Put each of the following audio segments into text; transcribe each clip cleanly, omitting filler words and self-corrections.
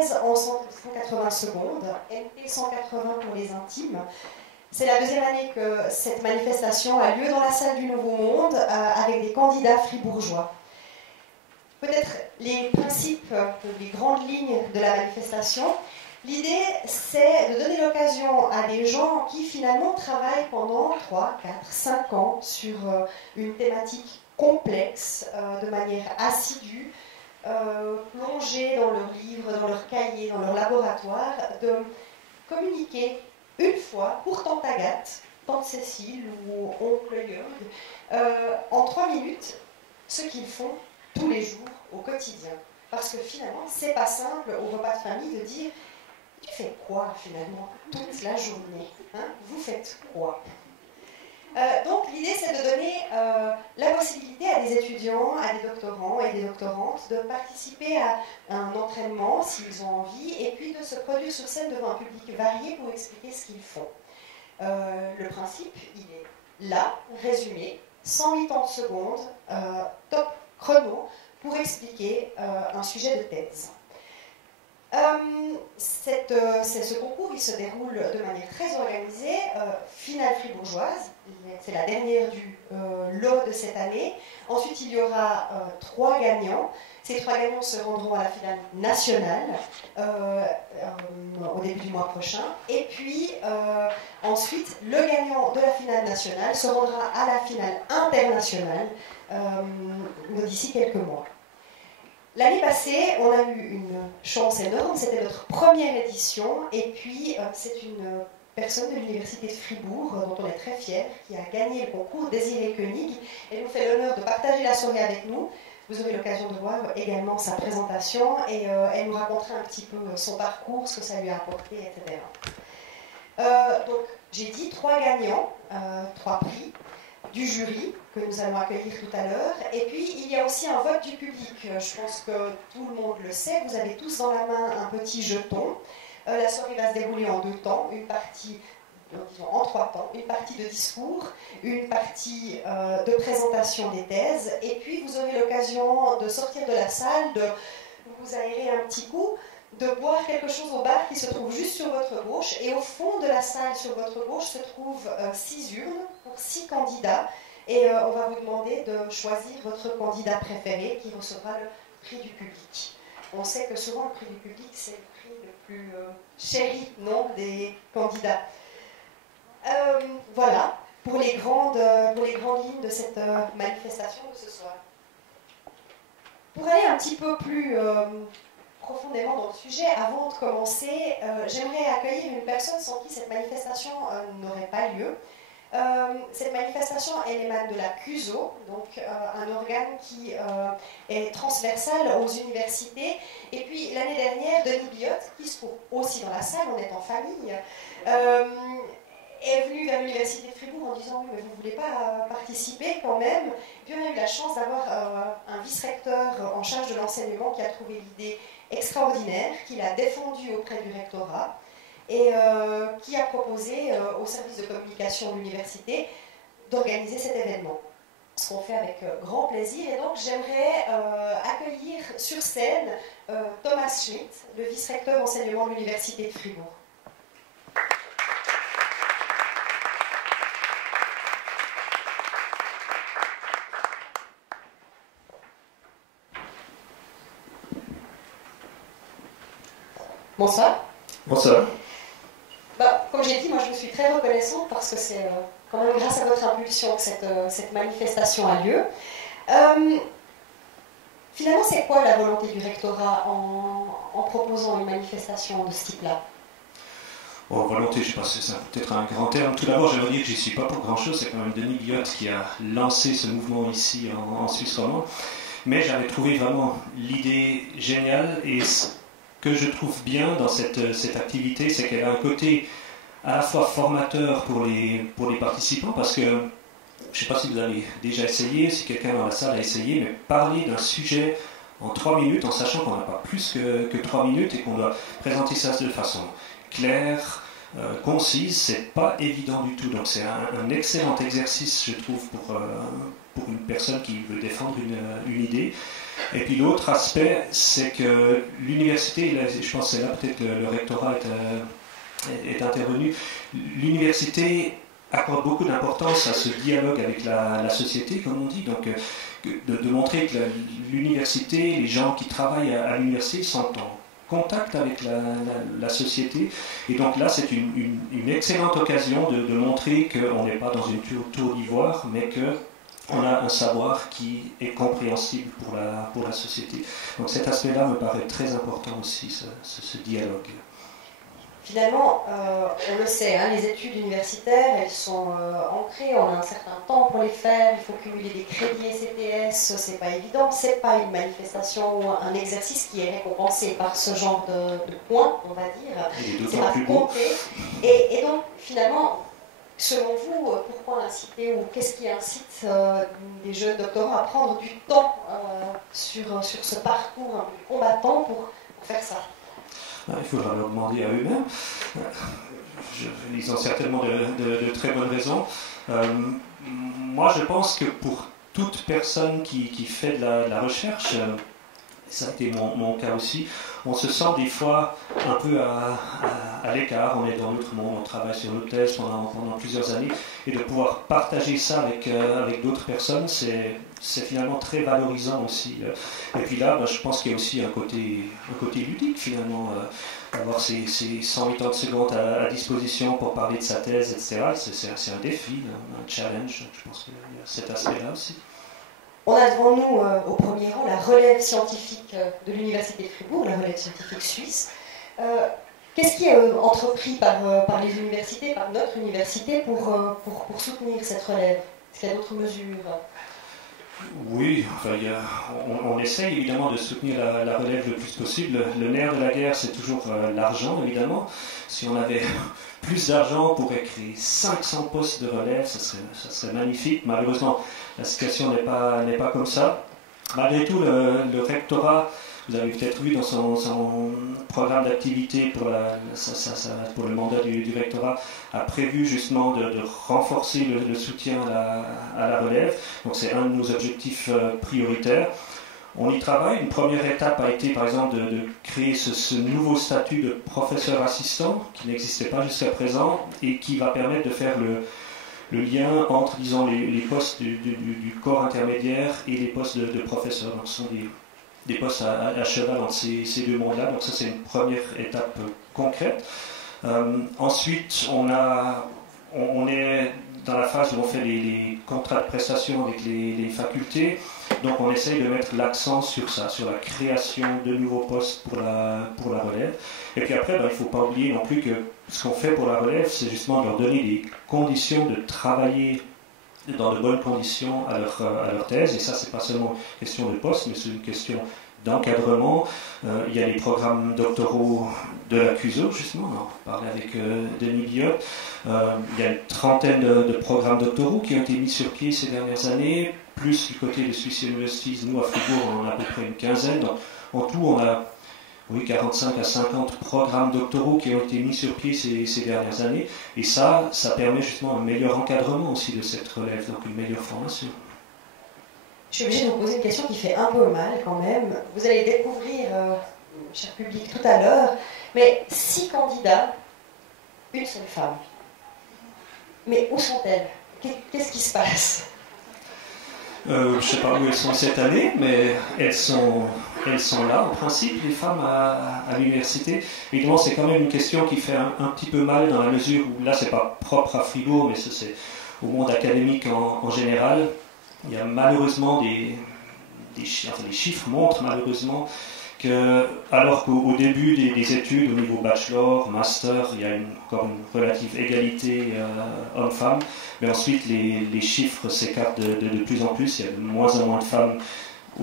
thèse en 180 secondes, MP 180 pour les intimes. C'est la deuxième année que cette manifestation a lieu dans la salle du Nouveau Monde avec des candidats fribourgeois. Peut-être les principes, les grandes lignes de la manifestation. L'idée, c'est de donner l'occasion à des gens qui finalement travaillent pendant 3, 4, 5 ans sur une thématique complexe, de manière assidue, plongés dans leurs livres, dans leurs cahiers, dans leur laboratoire, de communiquer une fois pour tante Agathe, tante Cécile ou oncle Jörg, en 3 minutes, ce qu'ils font tous les jours, au quotidien. Parce que finalement, c'est pas simple au repas de famille de dire « Tu fais quoi finalement toute la journée hein? Vous faites quoi ?» Donc l'idée, c'est de donner la possibilité à des étudiants, à des doctorants et des doctorantes de participer à un entraînement s'ils ont envie et puis de se produire sur scène devant un public varié pour expliquer ce qu'ils font. Le principe, il est là, résumé, 180 secondes, top chrono, pour expliquer un sujet de thèse. Ce concours, il se déroule de manière très organisée, finale fribourgeoise, c'est la dernière du lot de cette année. Ensuite, il y aura 3 gagnants. Ces 3 gagnants se rendront à la finale nationale au début du mois prochain. Et puis, ensuite, le gagnant de la finale nationale se rendra à la finale internationale d'ici quelques mois. L'année passée, on a eu une chance énorme, c'était notre première édition, et puis c'est une personne de l'Université de Fribourg, dont on est très fiers, qui a gagné le concours, Désirée Koenig. Elle nous fait l'honneur de partager la soirée avec nous. Vous aurez l'occasion de voir également sa présentation, et elle nous racontera un petit peu son parcours, ce que ça lui a apporté, etc. Donc, j'ai dit 3 gagnants, 3 prix du jury que nous allons accueillir tout à l'heure. Et puis, il y a aussi un vote du public. Je pense que tout le monde le sait. Vous avez tous dans la main un petit jeton. La soirée va se dérouler en 2 temps. Une partie, disons, en 3 temps. Une partie de discours, une partie de présentation des thèses. Et puis, vous aurez l'occasion de sortir de la salle, de vous aérer un petit coup, de boire quelque chose au bar qui se trouve juste sur votre gauche. Et au fond de la salle, sur votre gauche, se trouvent 6 urnes pour 6 candidats. Et on va vous demander de choisir votre candidat préféré qui recevra le prix du public. On sait que souvent le prix du public, c'est le prix le plus chéri, non, des candidats. Voilà pour les grandes lignes de cette manifestation de ce soir. Pour aller un petit peu plus profondément dans le sujet, avant de commencer, j'aimerais accueillir une personne sans qui cette manifestation n'aurait pas lieu. Cette manifestation, elle émane de la CUSO, donc un organe qui est transversal aux universités. Et puis l'année dernière, Denis Biotte, qui se trouve aussi dans la salle, on est en famille, est venu vers l'université de Fribourg en disant « Oui, mais vous ne voulez pas participer quand même ?» Puis on a eu la chance d'avoir un vice-recteur en charge de l'enseignement qui a trouvé l'idée extraordinaire, qu'il a défendue auprès du rectorat et qui a proposé au service de communication de l'université d'organiser cet événement. Ce qu'on fait avec grand plaisir. Et donc j'aimerais accueillir sur scène Thomas Schmidt, le vice-recteur enseignement de l'université de Fribourg. Bonsoir. Bonsoir. Comme j'ai dit, moi je suis très reconnaissante parce que c'est quand même grâce à votre impulsion que cette manifestation a lieu. Finalement, c'est quoi la volonté du rectorat en proposant une manifestation de ce type-là? Bon, volonté, je pense que c'est peut-être un grand terme. Tout d'abord, j'aimerais dire que je n'y suis pas pour grand-chose. C'est quand même Denis Biotte qui a lancé ce mouvement ici en Suisse romande. Mais j'avais trouvé vraiment l'idée géniale, et ce que je trouve bien dans cette activité, c'est qu'elle a un côté à la fois formateur pour les participants, parce que je ne sais pas si vous avez déjà essayé, si quelqu'un dans la salle a essayé, mais parler d'un sujet en 3 minutes, en sachant qu'on n'a pas plus que 3 minutes et qu'on doit présenter ça de façon claire, concise, c'est pas évident du tout. Donc c'est un excellent exercice, je trouve, pour une personne qui veut défendre une idée. Et puis l'autre aspect, c'est que l'université, je pense que c'est là peut-être que le rectorat est intervenu, l'université accorde beaucoup d'importance à ce dialogue avec la société, comme on dit, donc de montrer que l'université, les gens qui travaillent à l'université sont en contact avec la société, et donc là c'est une excellente occasion de montrer qu'on n'est pas dans une tour d'ivoire, mais qu'on a un savoir qui est compréhensible pour la société. Donc cet aspect-là me paraît très important aussi, ce dialogue. Finalement, on le sait, hein, les études universitaires, elles sont ancrées, on a un certain temps pour les faire, il faut cumuler des crédits ECTS, c'est pas évident, c'est pas une manifestation ou un exercice qui est récompensé par ce genre de points, on va dire, c'est pas compté. Et donc, finalement, selon vous, pourquoi inciter ou qu'est-ce qui incite des jeunes doctorants à prendre du temps sur ce parcours un peu combattant pour faire ça? Il faudra leur demander à eux-mêmes. Ils ont certainement de très bonnes raisons. Moi, je pense que pour toute personne qui fait de la recherche, ça a été mon cas aussi, on se sent des fois un peu à l'écart, on est dans notre monde, on travaille sur notre thèse pendant plusieurs années, et de pouvoir partager ça avec d'autres personnes, c'est finalement très valorisant aussi. Et puis là, je pense qu'il y a aussi un côté ludique finalement, avoir ces 180 secondes à disposition pour parler de sa thèse, etc. C'est un défi, un challenge, je pense qu'il y a cet aspect-là aussi. On a devant nous, au premier rang, la relève scientifique de l'Université de Fribourg, la relève scientifique suisse. Qu'est-ce qui est entrepris par les universités, par notre université, pour soutenir cette relève? Est-ce qu'il y a d'autres mesures? Oui, enfin, on essaye évidemment de soutenir la relève le plus possible. Le nerf de la guerre, c'est toujours l'argent, évidemment. Si on avait plus d'argent, on pourrait créer 500 postes de relève, ça serait magnifique. Malheureusement, la situation n'est pas comme ça. Malgré tout, le rectorat, vous avez peut-être vu dans son programme d'activité pour le mandat du rectorat, a prévu justement de renforcer le soutien à la relève. Donc c'est un de nos objectifs prioritaires. On y travaille. Une première étape a été par exemple de créer ce nouveau statut de professeur assistant qui n'existait pas jusqu'à présent et qui va permettre de faire le lien entre, disons, les postes du corps intermédiaire et les postes de professeur. Donc ce sont des postes à cheval entre ces deux mondes-là. Donc ça, c'est une première étape concrète. Ensuite, on est dans la phase où on fait les contrats de prestation avec les facultés. Donc on essaye de mettre l'accent sur ça, sur la création de nouveaux postes pour la relève. Et puis après, il ne faut pas oublier non plus que ce qu'on fait pour la relève, c'est justement de leur donner des conditions de travailler dans de bonnes conditions à leur thèse. Et ça, c'est pas seulement une question de poste, mais c'est une question d'encadrement. Il y a les programmes doctoraux de la CUSO, justement, on parlait avec Denis Biotte. Il y a une trentaine de programmes doctoraux qui ont été mis sur pied ces dernières années, plus du côté de Swiss Universities, nous à Fribourg, on en a à peu près une quinzaine. Donc, en tout, on a 45 à 50 programmes doctoraux qui ont été mis sur pied ces dernières années. Et ça permet justement un meilleur encadrement aussi de cette relève, donc une meilleure formation. Je suis obligée de vous poser une question qui fait un peu mal quand même. Vous allez découvrir, cher public, tout à l'heure, mais 6 candidats, une seule femme. Mais où sont-elles? Qu'est-ce qui se passe? Je ne sais pas où elles sont cette année, mais elles sont là, en principe, les femmes à l'université. Évidemment, c'est quand même une question qui fait un petit peu mal dans la mesure où, là, c'est pas propre à Fribourg, mais c'est au monde académique en général. Il y a malheureusement les chiffres montrent malheureusement que, alors qu'au début des études, au niveau bachelor, master, il y a encore une relative égalité homme-femme, mais ensuite les chiffres s'écartent de plus en plus, il y a de moins en moins de femmes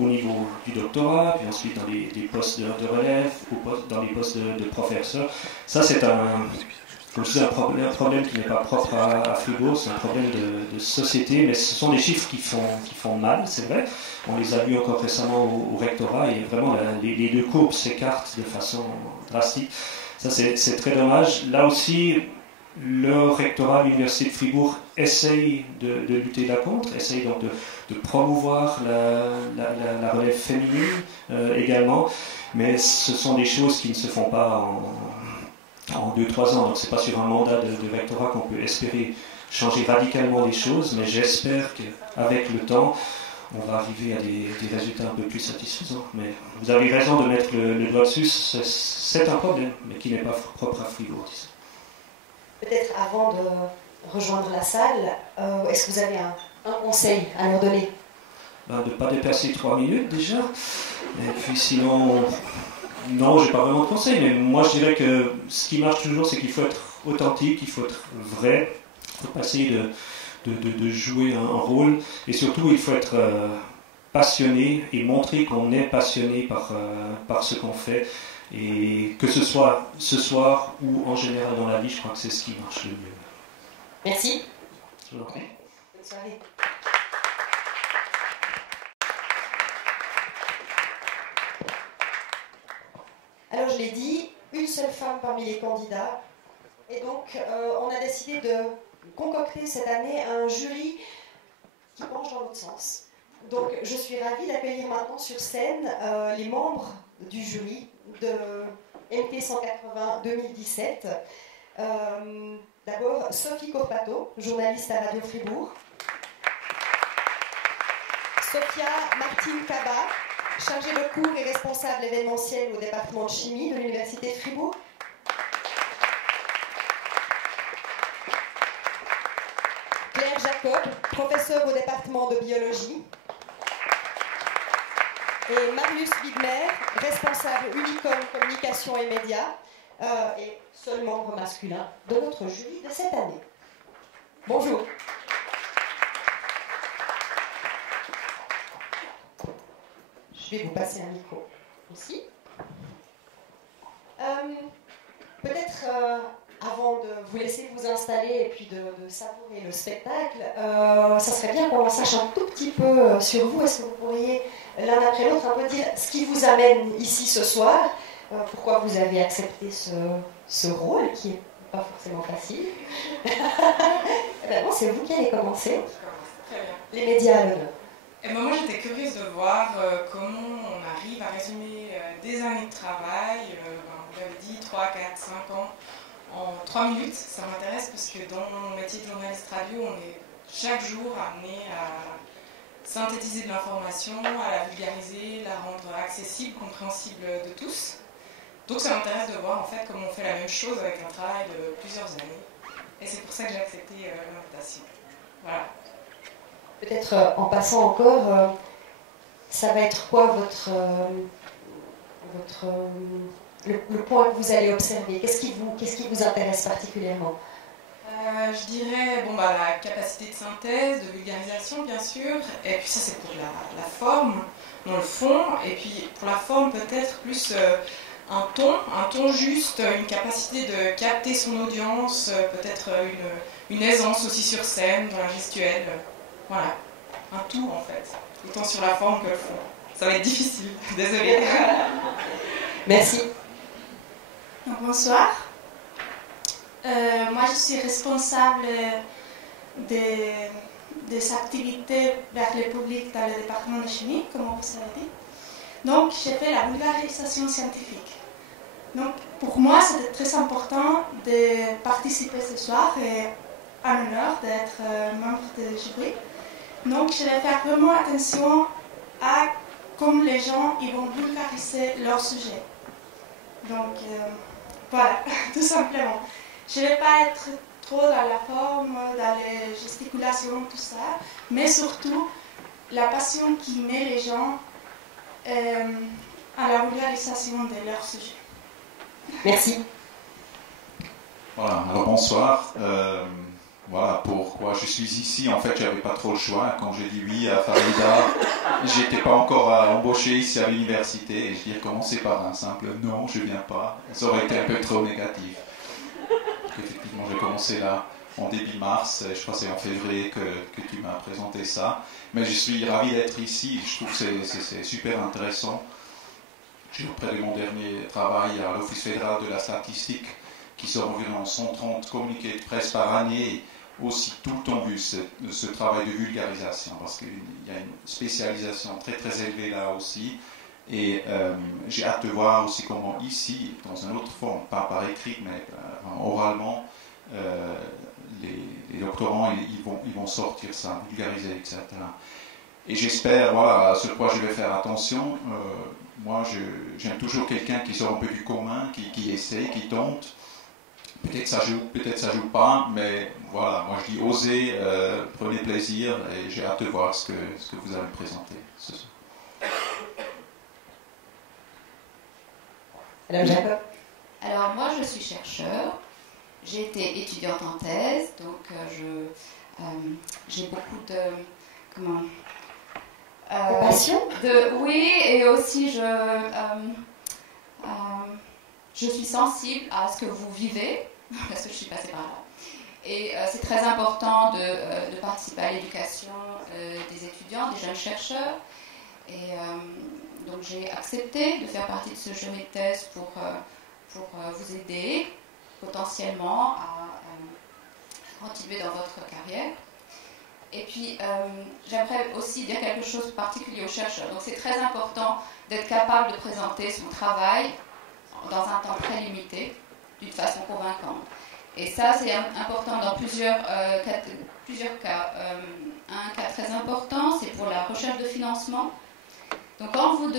au niveau du doctorat, puis ensuite dans les postes de relève, ou dans les postes de professeurs. Ça, c'est un problème qui n'est pas propre à Fribourg, c'est un problème de société, mais ce sont des chiffres qui font mal, c'est vrai. On les a vus encore récemment au rectorat, et vraiment les deux courbes s'écartent de façon drastique. Ça, c'est très dommage. Là aussi, le rectorat de l'Université de Fribourg essaye de lutter là contre, essaye donc de promouvoir la relève féminine également, mais ce sont des choses qui ne se font pas en 2-3 ans, donc ce n'est pas sur un mandat de rectorat qu'on peut espérer changer radicalement les choses, mais j'espère qu'avec le temps, on va arriver à des résultats un peu plus satisfaisants. Mais vous avez raison de mettre le doigt dessus, c'est un problème, mais qui n'est pas propre à Fribourg. Peut-être avant de rejoindre la salle, est-ce que vous avez un conseil à leur donner? De ne pas dépasser 3 minutes déjà, et puis sinon, non, j'ai pas vraiment de conseil, mais moi je dirais que ce qui marche toujours, c'est qu'il faut être authentique, il faut être vrai, il faut pas essayer de jouer un rôle, et surtout il faut être passionné et montrer qu'on est passionné par ce qu'on fait, et que ce soit ce soir ou en général dans la vie, je crois que c'est ce qui marche le mieux. Merci. Je vous en prie. Bonne soirée. Alors je l'ai dit, une seule femme parmi les candidats, et donc on a décidé de concocter cette année un jury qui penche dans l'autre sens. Donc je suis ravie d'accueillir maintenant sur scène les membres du jury de MT 180 2017. D'abord Sophie Corpato, journaliste à Radio Fribourg. Sophia Martine Kaba, chargée de cours et responsable événementiel au département de chimie de l'Université de Fribourg. Claire Jacob, professeure au département de biologie. Et Marius Widmer, responsable Unicom Communication et Médias, et seul membre masculin de notre jury de cette année. Bonjour. Je vais vous passer un micro aussi. Peut-être avant de vous laisser vous installer et puis de savourer le spectacle, ça serait bien qu'on en sache un tout petit peu sur vous. Est-ce que vous pourriez l'un après l'autre un peu dire ce qui vous amène ici ce soir, pourquoi vous avez accepté ce rôle qui n'est pas forcément facile. Ben bon, c'est vous qui allez commencer. Très bien. Les médias à l'honneur. Et moi j'étais curieuse de voir comment on arrive à résumer des années de travail, vous l'avez dit, 3, 4, 5 ans, en 3 minutes. Ça m'intéresse parce que dans mon métier de journaliste radio, on est chaque jour amené à synthétiser de l'information, à la vulgariser, la rendre accessible, compréhensible de tous. Donc ça m'intéresse de voir en fait comment on fait la même chose avec un travail de plusieurs années. Et c'est pour ça que j'ai accepté l'invitation. Voilà. Peut-être en passant encore, ça va être quoi le point que vous allez observer? Qu'est-ce qui vous intéresse particulièrement? Je dirais la capacité de synthèse, de vulgarisation bien sûr, et puis ça c'est pour la forme, dans le fond, et puis pour la forme peut-être plus un ton juste, une capacité de capter son audience, peut-être une aisance aussi sur scène, dans la gestuelle, voilà, un tout en fait, autant sur la forme que le fond. Ça va être difficile, désolée. Merci. Bonsoir. Moi, je suis responsable des activités vers le public dans le département de chimie, comme vous savez dit. Donc, j'ai fait la vulgarisation scientifique. Donc, pour moi, c'était très important de participer ce soir et un honneur d'être membre du jury. Donc, je vais faire vraiment attention à comment les gens ils vont vulgariser leur sujet. Donc, voilà, tout simplement. Je ne vais pas être trop dans la forme, dans les gesticulations, tout ça, mais surtout la passion qui met les gens à la vulgarisation de leur sujet. Merci. Voilà, alors bonsoir. Voilà pourquoi je suis ici. En fait, je n'avais pas trop le choix. Quand j'ai dit oui à Farida, je n'étais pas encore embauché ici à l'université. Et je dis commencer par un simple non, je ne viens pas. Ça aurait été un peu trop négatif. Effectivement, j'ai commencé là en début mars. Je crois que c'est en février que tu m'as présenté ça. Mais je suis ravi d'être ici. Je trouve que c'est super intéressant. Je suis auprès de mon dernier travail à l'Office fédéral de la statistique. qui sort environ 130 communiqués de presse par année, aussi tout le temps vu ce travail de vulgarisation, parce qu'il y a une spécialisation très très élevée là aussi. Et j'ai hâte de voir aussi comment ici, dans une autre forme, pas par écrit, mais oralement, les doctorants ils vont sortir ça, vulgariser, etc. Et j'espère, voilà, à ce quoi je vais faire attention. Moi, j'aime toujours quelqu'un qui sort un peu du commun, qui essaie, qui tente. Peut-être ça joue pas, mais voilà, moi je dis osez, prenez plaisir, et j'ai hâte de voir ce que vous allez présenter ce soir. Madame Jacob. Alors moi je suis chercheur, j'ai été étudiante en thèse, donc j'ai beaucoup de passion. Oui, et aussi je suis sensible à ce que vous vivez, parce que je suis passée par là. Et c'est très important de participer à l'éducation des étudiants, des jeunes chercheurs. Et donc j'ai accepté de faire partie de ce jury de thèse pour vous aider potentiellement à continuer dans votre carrière. Et puis j'aimerais aussi dire quelque chose de particulier aux chercheurs. Donc c'est très important d'être capable de présenter son travail dans un temps très limité, d'une façon convaincante. Et ça, c'est important dans plusieurs cas. Un cas très important, c'est pour la recherche de financement. Donc quand vous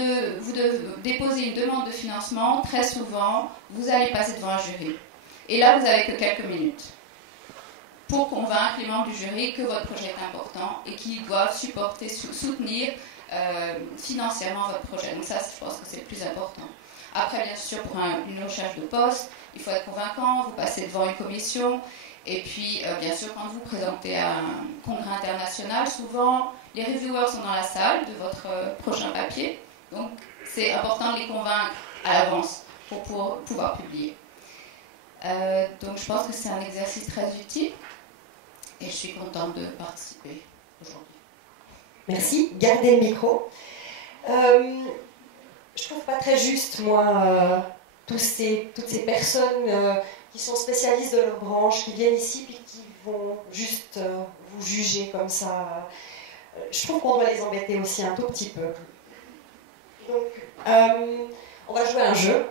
déposez une demande de financement, très souvent, vous allez passer devant un jury. Et là, vous n'avez que quelques minutes pour convaincre les membres du jury que votre projet est important et qu'ils doivent soutenir financièrement votre projet. Donc ça, je pense que c'est le plus important. Après, bien sûr, pour une recherche de poste, il faut être convaincant, vous passez devant une commission, et puis, bien sûr, quand vous présentez à un congrès international, souvent, les reviewers sont dans la salle de votre prochain papier, donc c'est important de les convaincre à l'avance pour pouvoir publier. Donc, je pense que c'est un exercice très utile, et je suis contente de participer aujourd'hui. Merci. Gardez le micro. Je trouve pas très juste, moi, toutes ces personnes qui sont spécialistes de leur branche, qui viennent ici et qui vont juste vous juger comme ça. Je trouve qu'on doit les embêter aussi un tout petit peu. Donc, on va jouer à un jeu.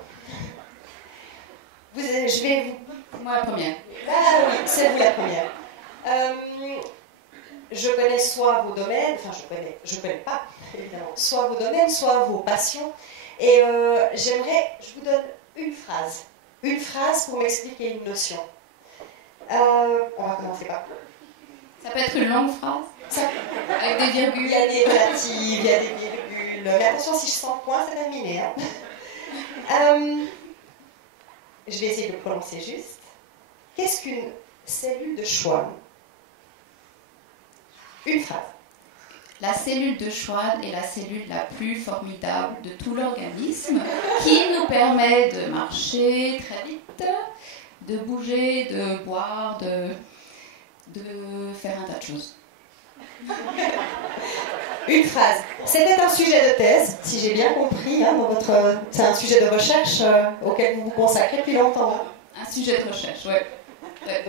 Je vais vous... Moi la première. Ah oui, c'est vous la première. Je connais soit vos domaines, enfin je connais pas, évidemment, soit vos domaines, soit vos passions. Et je vous donne une phrase pour m'expliquer une notion. On va commencer par... Ça peut être une longue phrase avec des virgules. Il y a des relatives, il y a des virgules. Mais attention, si je sens point, c'est terminé. Hein. Je vais essayer de le prononcer juste. Qu'est-ce qu'une cellule de Schwann? Une phrase. La cellule de Schwann est la cellule la plus formidable de tout l'organisme qui nous permet de marcher très vite, de bouger, de boire, de faire un tas de choses. Une phrase. C'était un sujet de thèse, si j'ai bien compris. Hein, c'est un sujet de recherche auquel vous vous consacrez depuis longtemps. Hein. Un sujet de recherche, oui. Ouais,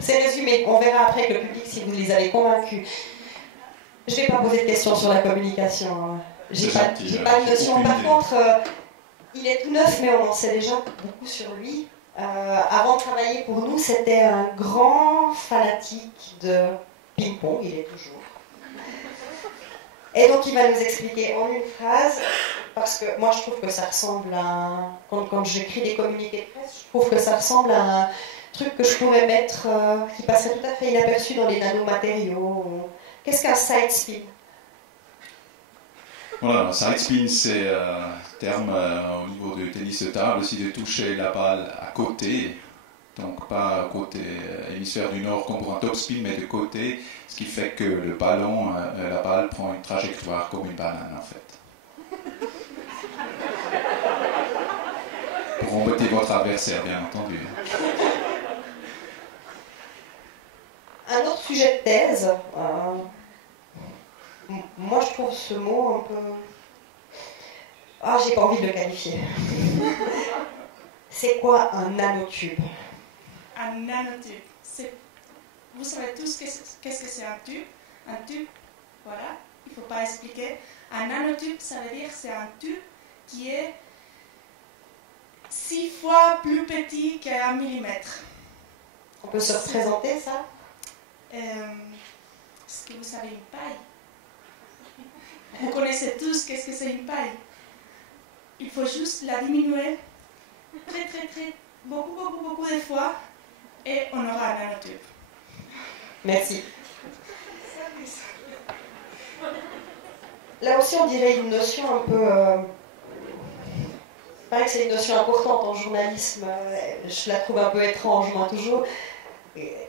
c'est résumé. On verra après avec le public si vous les avez convaincus. Je ne vais pas poser de questions sur la communication. J'ai pas de notion. Par contre, il est tout neuf, mais on en sait déjà beaucoup sur lui. Avant de travailler pour nous, c'était un grand fanatique de ping-pong. Il est toujours. Et donc, il va nous expliquer en une phrase, parce que moi, je trouve que ça ressemble à... Quand j'écris des communiqués de presse, je trouve que ça ressemble à un truc que je pourrais mettre, qui passerait tout à fait inaperçu dans les nanomatériaux. Qu'est-ce qu'un side spin? Voilà, side spin, c'est un terme au niveau du tennis de table, aussi de toucher la balle à côté, donc pas côté hémisphère du nord comme pour un top spin, mais de côté, ce qui fait que le ballon, la balle prend une trajectoire comme une banane en fait. Pour embêter votre adversaire, bien entendu. Un autre sujet de thèse, moi je trouve ce mot un peu... Ah, j'ai pas envie de le qualifier. C'est quoi un nanotube? un nanotube. Vous savez tous qu'est-ce que c'est un tube. Un tube, voilà, il ne faut pas expliquer. Un nanotube, ça veut dire que c'est un tube qui est 6 fois plus petit qu'un millimètre. On peut se représenter ça? Est-ce que vous savez une paille? Vous connaissez tous qu'est-ce que c'est une paille. Il faut juste la diminuer très, beaucoup de fois et on aura un nanotube. Merci. Là aussi, on dirait une notion un peu... Il paraît que c'est une notion importante en journalisme. Je la trouve un peu étrange, moi, toujours.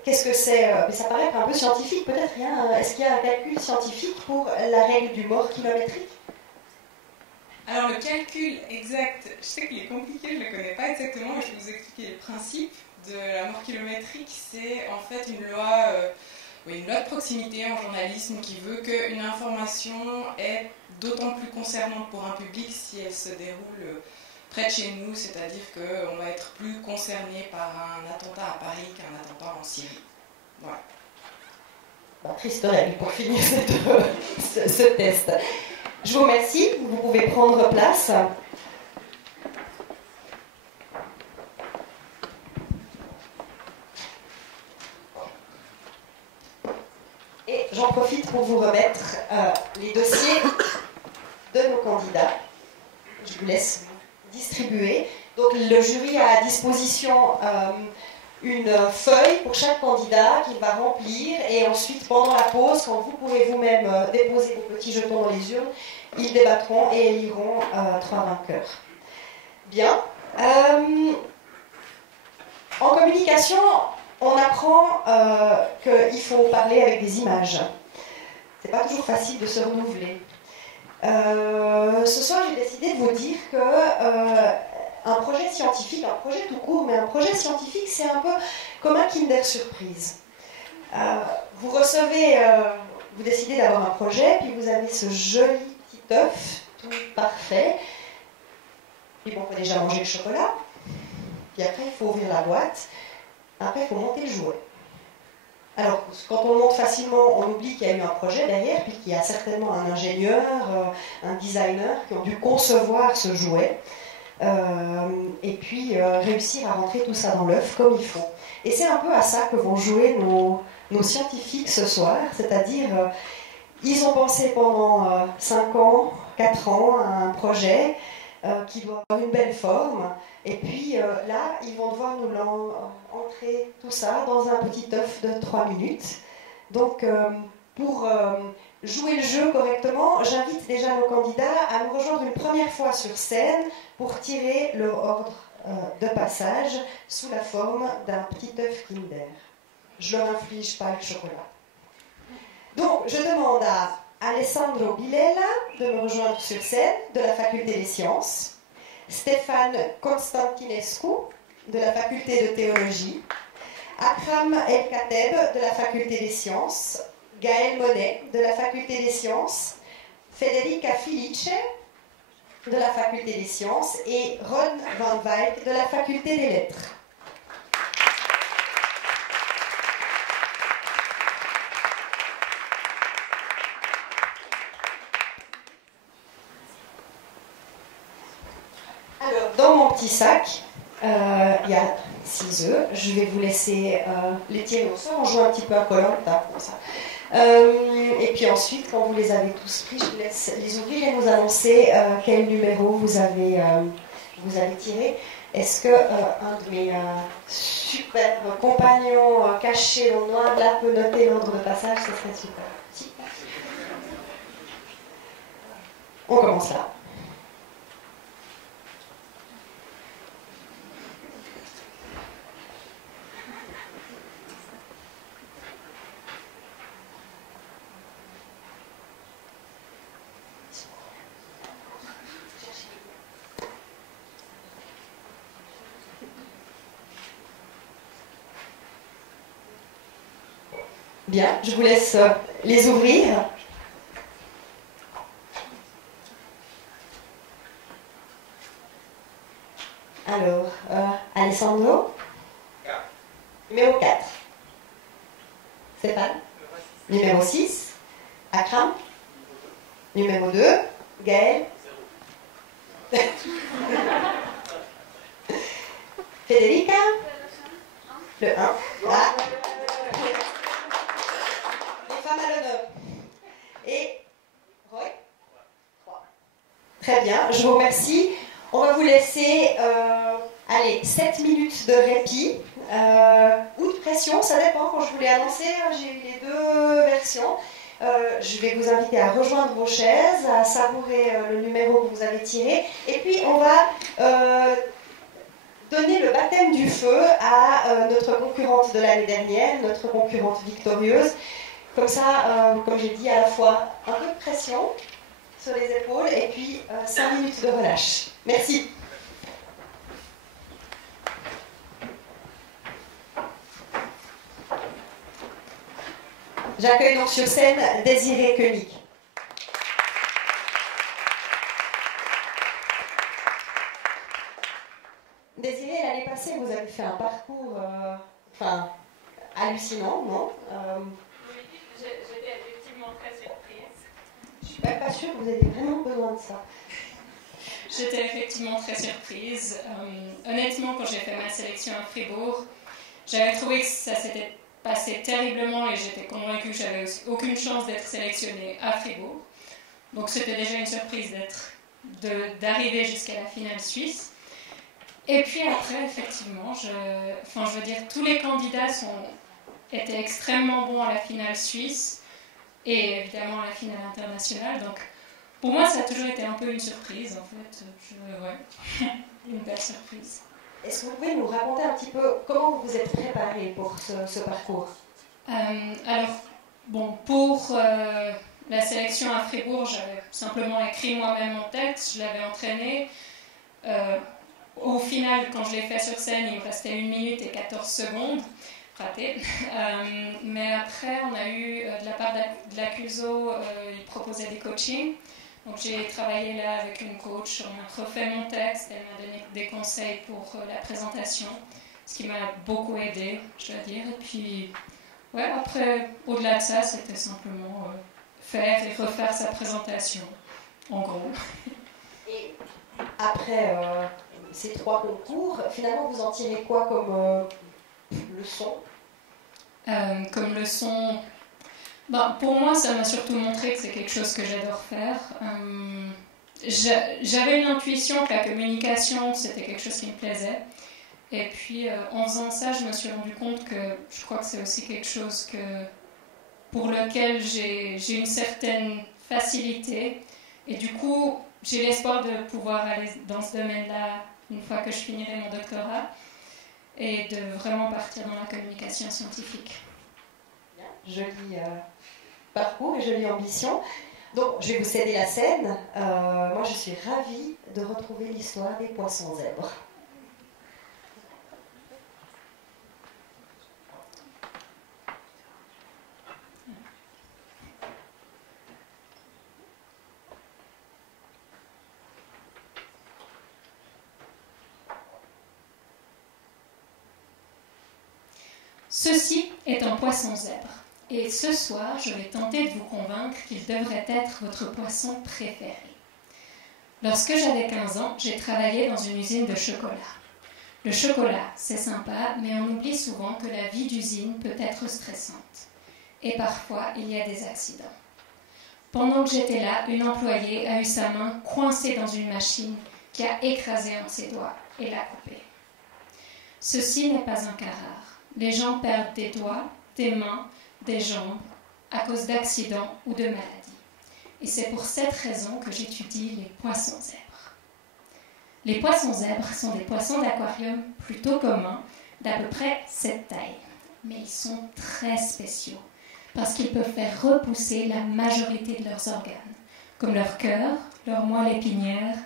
Qu'est-ce que c'est? Mais ça paraît un peu scientifique, peut-être. Est-ce qu'il y a un calcul scientifique pour la règle du mort kilométrique? Alors, le calcul exact, je sais qu'il est compliqué, je ne le connais pas exactement, mais je vais vous expliquer le principe de la mort kilométrique. C'est en fait une loi de proximité en journalisme qui veut qu'une information est d'autant plus concernante pour un public si elle se déroule près de chez nous, c'est-à-dire qu'on va être plus concerné par un attentat à Paris qu'un attentat en Syrie. Voilà. Triste règle pour finir ce test. Je vous remercie, vous pouvez prendre place. Et j'en profite pour vous remettre les dossiers de nos candidats. Je vous laisse distribuer. Donc le jury a à disposition une feuille pour chaque candidat qu'il va remplir et ensuite pendant la pause, quand vous pourrez vous-même déposer vos petits jetons dans les urnes, ils débattront et éliront 3 vainqueurs. Bien. En communication, on apprend qu'il faut parler avec des images. C'est pas toujours facile de se renouveler. Ce soir, j'ai décidé de vous dire que un projet scientifique, un projet tout court, mais un projet scientifique, c'est un peu comme un Kinder Surprise. Vous recevez, vous décidez d'avoir un projet, puis vous avez ce joli petit œuf, tout parfait. Puis bon, on peut déjà manger le chocolat. Puis après, il faut ouvrir la boîte. Après, il faut monter le jouet. Alors, quand on monte facilement, on oublie qu'il y a eu un projet derrière, puis qu'il y a certainement un ingénieur, un designer qui ont dû concevoir ce jouet. Et puis réussir à rentrer tout ça dans l'œuf comme il faut. Et c'est un peu à ça que vont jouer nos scientifiques ce soir, c'est-à-dire ils ont pensé pendant 5 ans, 4 ans à un projet qui doit avoir une belle forme, et puis là, ils vont devoir nous entrer tout ça dans un petit œuf de 3 minutes. Donc pour jouer le jeu correctement, j'invite déjà nos candidats à nous rejoindre une première fois sur scène pour tirer leur ordre de passage sous la forme d'un petit œuf Kinder. Je leur inflige pas le chocolat. Donc, je demande à Alessandro Bilela de me rejoindre sur scène de la Faculté des Sciences, Stéphane Constantinescu de la Faculté de Théologie, Akram El-Kateb de la Faculté des Sciences, Gaël Monet de la Faculté des Sciences, Federica Felice de la Faculté des Sciences et Ron Van Wyk de la Faculté des Lettres. Alors, dans mon petit sac, il y a 6 œufs. Je vais vous laisser les tirer au sort. On joue un petit peu à Koh-Lanta comme ça. Et puis ensuite, quand vous les avez tous pris, je vous laisse les ouvrir et nous annoncer quel numéro vous avez tiré. Est-ce que un de mes superbes compagnons cachés dans le noir là peut noter l'ordre de passage? Ce serait super. Si. On commence là. Bien, je vous laisse les ouvrir. Alors, Alessandro? Numéro 4. Stéphane. Numéro 6. Akram. Numéro 2. Gaël. Federica. Le 1. Ah. Les femmes à l'honneur. Et Roy. 3. Très bien, je vous remercie. On va vous laisser 7 minutes de répit ou de pression, ça dépend. Quand je vous l'ai annoncé, j'ai eu les deux versions. Je vais vous inviter à rejoindre vos chaises, à savourer le numéro que vous avez tiré. Et puis, on va donner le baptême du feu à notre concurrente de l'année dernière, notre concurrente victorieuse. Comme ça, comme j'ai dit, à la fois un peu de pression sur les épaules et puis 5 minutes de relâche. Merci. J'accueille donc sur scène Désirée Koenig. Désirée, l'année passée, vous avez fait un parcours hallucinant, non Oui, j'étais effectivement très surprise. Je ne suis même pas sûre que vous ayez vraiment besoin de ça. J'étais effectivement très surprise. Honnêtement, quand j'ai fait ma sélection à Fribourg, j'avais trouvé que ça s'était passé terriblement et j'étais convaincue que j'avais aucune chance d'être sélectionnée à Fribourg. Donc c'était déjà une surprise d'arriver jusqu'à la finale suisse. Et puis après, effectivement, je veux dire, tous les candidats étaient extrêmement bons à la finale suisse et évidemment à la finale internationale. Donc pour moi, ça a toujours été un peu une surprise, en fait. Une belle surprise. Est-ce que vous pouvez nous raconter un petit peu comment vous vous êtes préparé pour ce parcours? Pour la sélection à Fribourg, j'avais simplement écrit moi-même mon texte, je l'avais entraîné. Au final, quand je l'ai fait sur scène, il me restait 1 minute et 14 secondes. Raté. Mais après, on a eu, de la part de la CUSO, ils proposaient des coachings. Donc j'ai travaillé là avec une coach, on a refait mon texte, elle m'a donné des conseils pour la présentation, ce qui m'a beaucoup aidé, je dois dire. Et puis, après, au-delà de ça, c'était simplement faire et refaire sa présentation, en gros. Et après ces 3 concours, finalement, vous en tirez quoi comme leçon? Comme leçon... pour moi, ça m'a surtout montré que c'est quelque chose que j'adore faire. J'avais une intuition que la communication, c'était quelque chose qui me plaisait. Et puis, en faisant ça, je me suis rendu compte que je crois que c'est aussi quelque chose pour lequel j'ai une certaine facilité. Et du coup, j'ai l'espoir de pouvoir aller dans ce domaine-là une fois que je finirai mon doctorat et de vraiment partir dans la communication scientifique. Joli parcours et jolie ambition. Donc, je vais vous céder la scène. Moi, je suis ravie de retrouver l'histoire des poissons zèbres. Ceci est un poisson zèbre. Et ce soir, je vais tenter de vous convaincre qu'il devrait être votre poisson préféré. Lorsque j'avais 15 ans, j'ai travaillé dans une usine de chocolat. Le chocolat, c'est sympa, mais on oublie souvent que la vie d'usine peut être stressante. Et parfois, il y a des accidents. Pendant que j'étais là, une employée a eu sa main coincée dans une machine qui a écrasé un de ses doigts et l'a coupée. Ceci n'est pas un cas rare. Les gens perdent des doigts, des mains, des jambes à cause d'accidents ou de maladies. Et c'est pour cette raison que j'étudie les poissons zèbres. Les poissons zèbres sont des poissons d'aquarium plutôt communs, d'à peu près cette taille. Mais ils sont très spéciaux, parce qu'ils peuvent faire repousser la majorité de leurs organes, comme leur cœur, leur moelle épinière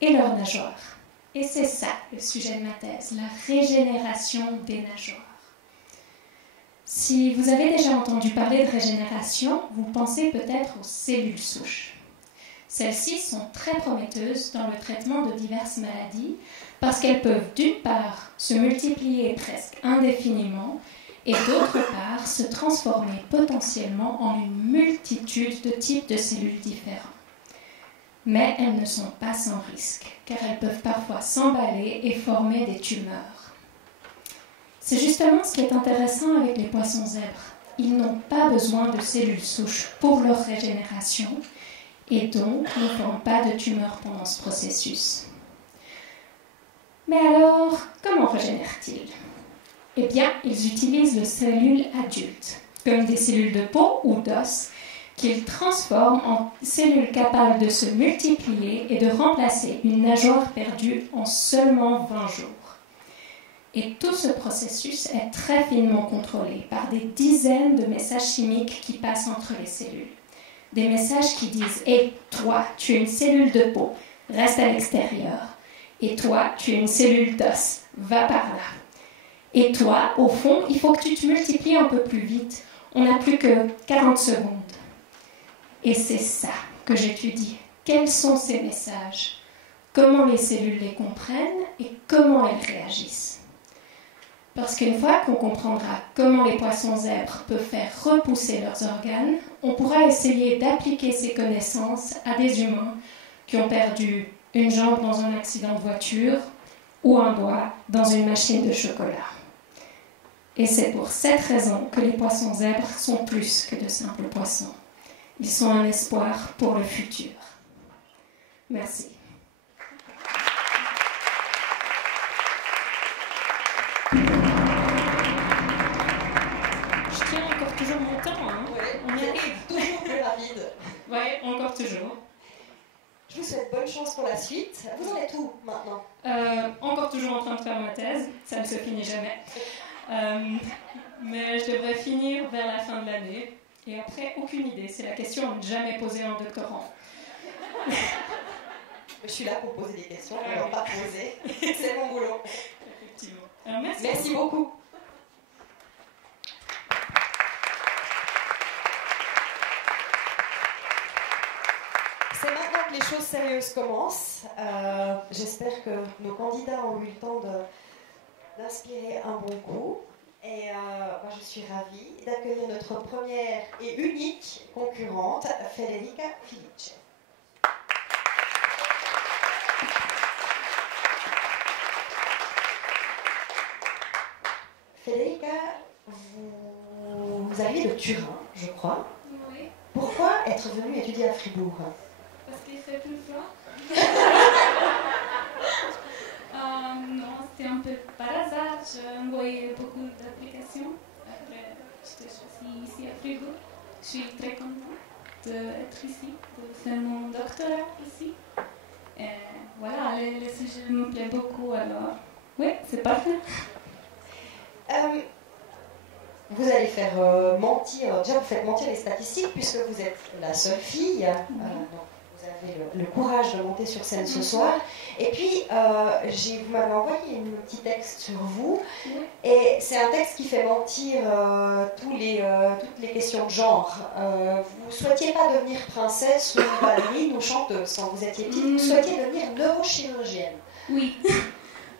et leurs nageoires. Et c'est ça le sujet de ma thèse, la régénération des nageoires. Si vous avez déjà entendu parler de régénération, vous pensez peut-être aux cellules souches. Celles-ci sont très prometteuses dans le traitement de diverses maladies parce qu'elles peuvent d'une part se multiplier presque indéfiniment et d'autre part se transformer potentiellement en une multitude de types de cellules différents. Mais elles ne sont pas sans risque, car elles peuvent parfois s'emballer et former des tumeurs. C'est justement ce qui est intéressant avec les poissons zèbres. Ils n'ont pas besoin de cellules souches pour leur régénération et donc ne forment pas de tumeurs pendant ce processus. Mais alors, comment régénèrent-ils ? Eh bien, ils utilisent les cellules adultes, comme des cellules de peau ou d'os, qu'ils transforment en cellules capables de se multiplier et de remplacer une nageoire perdue en seulement 20 jours. Et tout ce processus est très finement contrôlé par des dizaines de messages chimiques qui passent entre les cellules. Des messages qui disent « Hé, toi, tu es une cellule de peau, reste à l'extérieur. Et toi, tu es une cellule d'os, va par là. Et toi, au fond, il faut que tu te multiplies un peu plus vite. On n'a plus que 40 secondes. » Et c'est ça que j'étudie. Quels sont ces messages ? Comment les cellules les comprennent et comment elles réagissent ? Parce qu'une fois qu'on comprendra comment les poissons zèbres peuvent faire repousser leurs organes, on pourra essayer d'appliquer ces connaissances à des humains qui ont perdu une jambe dans un accident de voiture ou un doigt dans une machine de chocolat. Et c'est pour cette raison que les poissons zèbres sont plus que de simples poissons. Ils sont un espoir pour le futur. Merci. Je tiens encore toujours mon temps. Hein. Ouais, on y arrive toujours plus rapide. Oui, encore toujours. Je vous souhaite bonne chance pour la suite. Vous en êtes où maintenant ? Encore toujours en train de faire ma thèse. Ça ne se finit jamais. Mais je devrais finir vers la fin de l'année. Et après, aucune idée. C'est la question à ne jamais poser à un doctorant. Je suis là pour poser des questions, ne leur pas poser. C'est mon boulot. Effectivement. Alors, merci beaucoup. C'est maintenant que les choses sérieuses commencent. J'espère que nos candidats ont eu le temps d'inspirer un bon coup. Et moi, je suis ravie d'accueillir notre première et unique concurrente, Federica Felice. Federica, vous arrivez de Turin, je crois. Oui. Pourquoi être venue étudier à Fribourg ? Parce qu'il fait plus froid. Non, c'était un peu par hasard. J'ai envoyé beaucoup d'applications. Après, j'étais choisie ici à Fribourg. Je suis très contente d'être ici, de faire mon doctorat ici. Et voilà, les sujets me plaisent beaucoup, alors oui, c'est parfait. Vous allez faire mentir, déjà vous faites mentir les statistiques puisque vous êtes la seule fille. Donc vous avez le courage de monter sur scène ce soir. Et puis, vous m'avez envoyé un petit texte sur vous. Et c'est un texte qui fait mentir toutes les questions de genre. Vous ne souhaitiez pas devenir princesse ou ballerine ou chanteuse quand vous étiez petite. Vous souhaitiez devenir neurochirurgienne. Oui.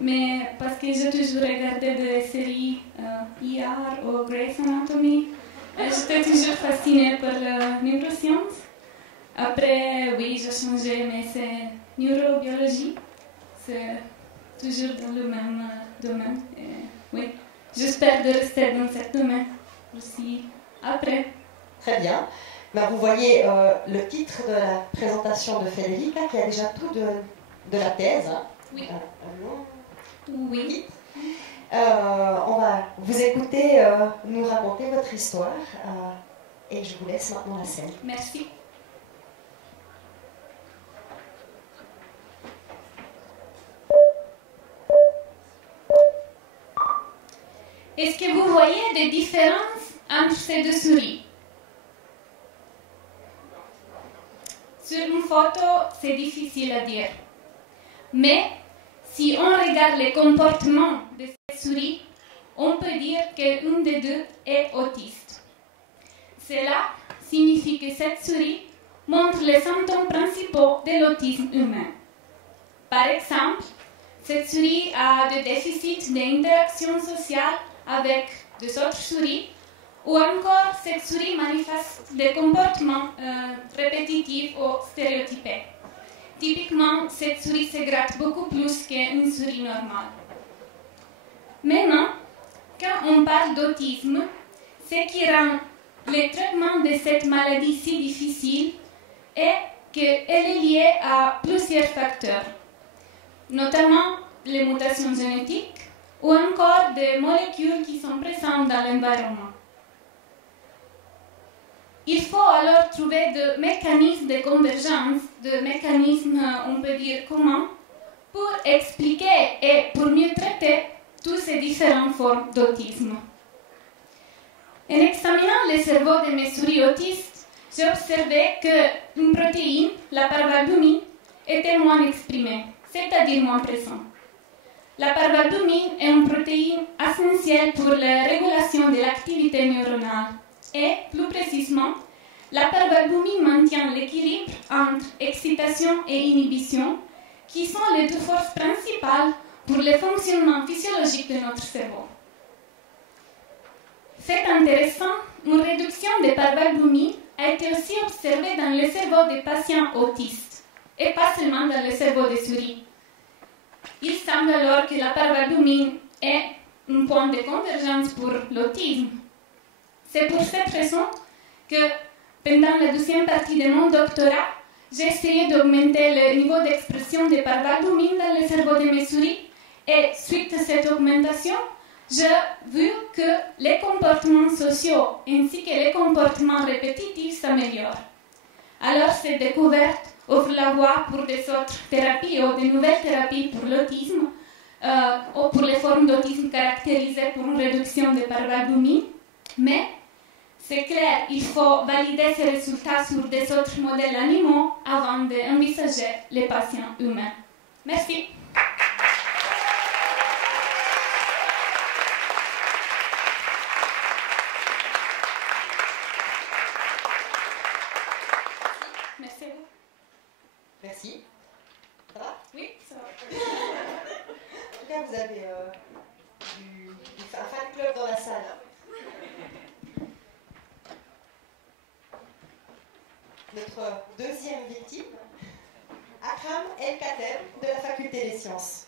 Mais parce que j'ai toujours regardé des séries ER ou Grey's Anatomy, j'étais toujours fascinée par la neuroscience. Après, oui, j'ai changé, mais c'est neurobiologie. C'est toujours dans le même domaine. Et, oui, j'espère de rester dans ce domaine aussi après. Très bien. Ben, vous voyez le titre de la présentation de Federica qui a déjà tout de la thèse. Hein. Oui. Oui. On va vous écouter nous raconter votre histoire et je vous laisse maintenant la scène. Merci. Est-ce que vous voyez des différences entre ces deux souris? Sur une photo, c'est difficile à dire. Mais si on regarde le comportement de cette souris, on peut dire qu'une des deux est autiste. Cela signifie que cette souris montre les symptômes principaux de l'autisme humain. Par exemple, cette souris a des déficits d'interaction sociale avec des autres souris, ou encore cette souris manifeste des comportements répétitifs ou stéréotypés. Typiquement, cette souris se gratte beaucoup plus qu'une souris normale. Maintenant, quand on parle d'autisme, ce qui rend le traitement de cette maladie si difficile est qu'elle est liée à plusieurs facteurs, notamment les mutations génétiques ou encore des molécules qui sont présentes dans l'environnement. Il faut alors trouver des mécanismes de convergence, des mécanismes, on peut dire, communs, pour expliquer et pour mieux traiter toutes ces différentes formes d'autisme. En examinant le cerveau de mes souris autistes, j'ai observé qu'une protéine, la parvalbumine, était moins exprimée, c'est-à-dire moins présente. La parvalbumine est une protéine essentielle pour la régulation de l'activité neuronale et, plus précisément, la parvalbumine maintient l'équilibre entre excitation et inhibition, qui sont les deux forces principales pour le fonctionnement physiologique de notre cerveau. Fait intéressant, une réduction de parvalbumine a été aussi observée dans le cerveau des patients autistes, et pas seulement dans le cerveau des souris. Il semble alors que la parvalbumine est un point de convergence pour l'autisme. C'est pour cette raison que, pendant la deuxième partie de mon doctorat, j'ai essayé d'augmenter le niveau d'expression de parvalbumine dans le cerveau de mes souris, et suite à cette augmentation, j'ai vu que les comportements sociaux ainsi que les comportements répétitifs s'améliorent. Alors, cette découverte ouvre la voie pour des autres thérapies ou de nouvelles thérapies pour l'autisme ou pour les formes d'autisme caractérisées pour une réduction de parvalbumine. Mais, c'est clair, il faut valider ces résultats sur des autres modèles animaux avant d'envisager les patients humains. Merci. Merci. Merci. Ça va? Oui, ça va. En tout cas, vous avez un fan club dans la salle. Notre deuxième victime, Akram El-Kateb de la Faculté des Sciences.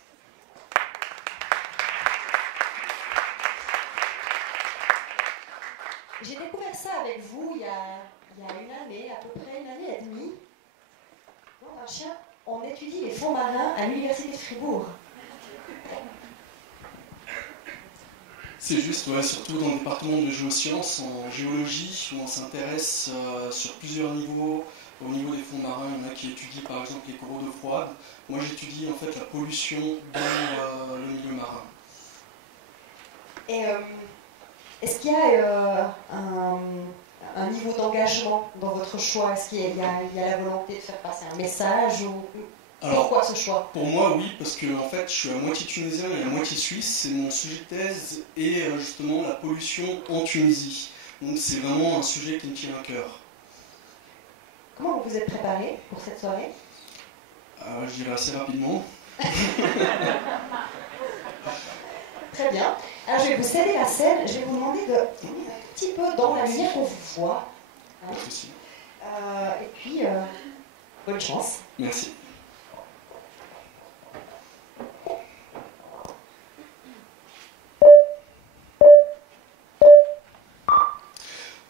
J'ai découvert ça avec vous il y a une année, à peu près une année et demie. Dans un chien, on étudie les fonds marins à l'Université de Fribourg. C'est juste, ouais, surtout dans le département de géosciences, en géologie, où on s'intéresse sur plusieurs niveaux. Au niveau des fonds marins, il y en a qui étudient par exemple les coraux d'eau froide. Moi, j'étudie en fait la pollution dans le milieu marin. Et est-ce qu'il y a un niveau d'engagement dans votre choix? Est-ce qu'il y a la volonté de faire passer un message ou... Alors, pourquoi ce choix? Pour moi, oui, parce que en fait, je suis à moitié tunisien et à moitié suisse. Et mon sujet de thèse est justement la pollution en Tunisie. Donc, c'est vraiment un sujet qui me tient à cœur. Comment vous vous êtes préparé pour cette soirée? Je dirais assez rapidement. Très bien. Alors, je vais vous céder la scène. Je vais vous demander de venir un petit peu dans la lumière qu'on vous voit. Hein? Pas de souci. Et puis, bonne chance. Merci.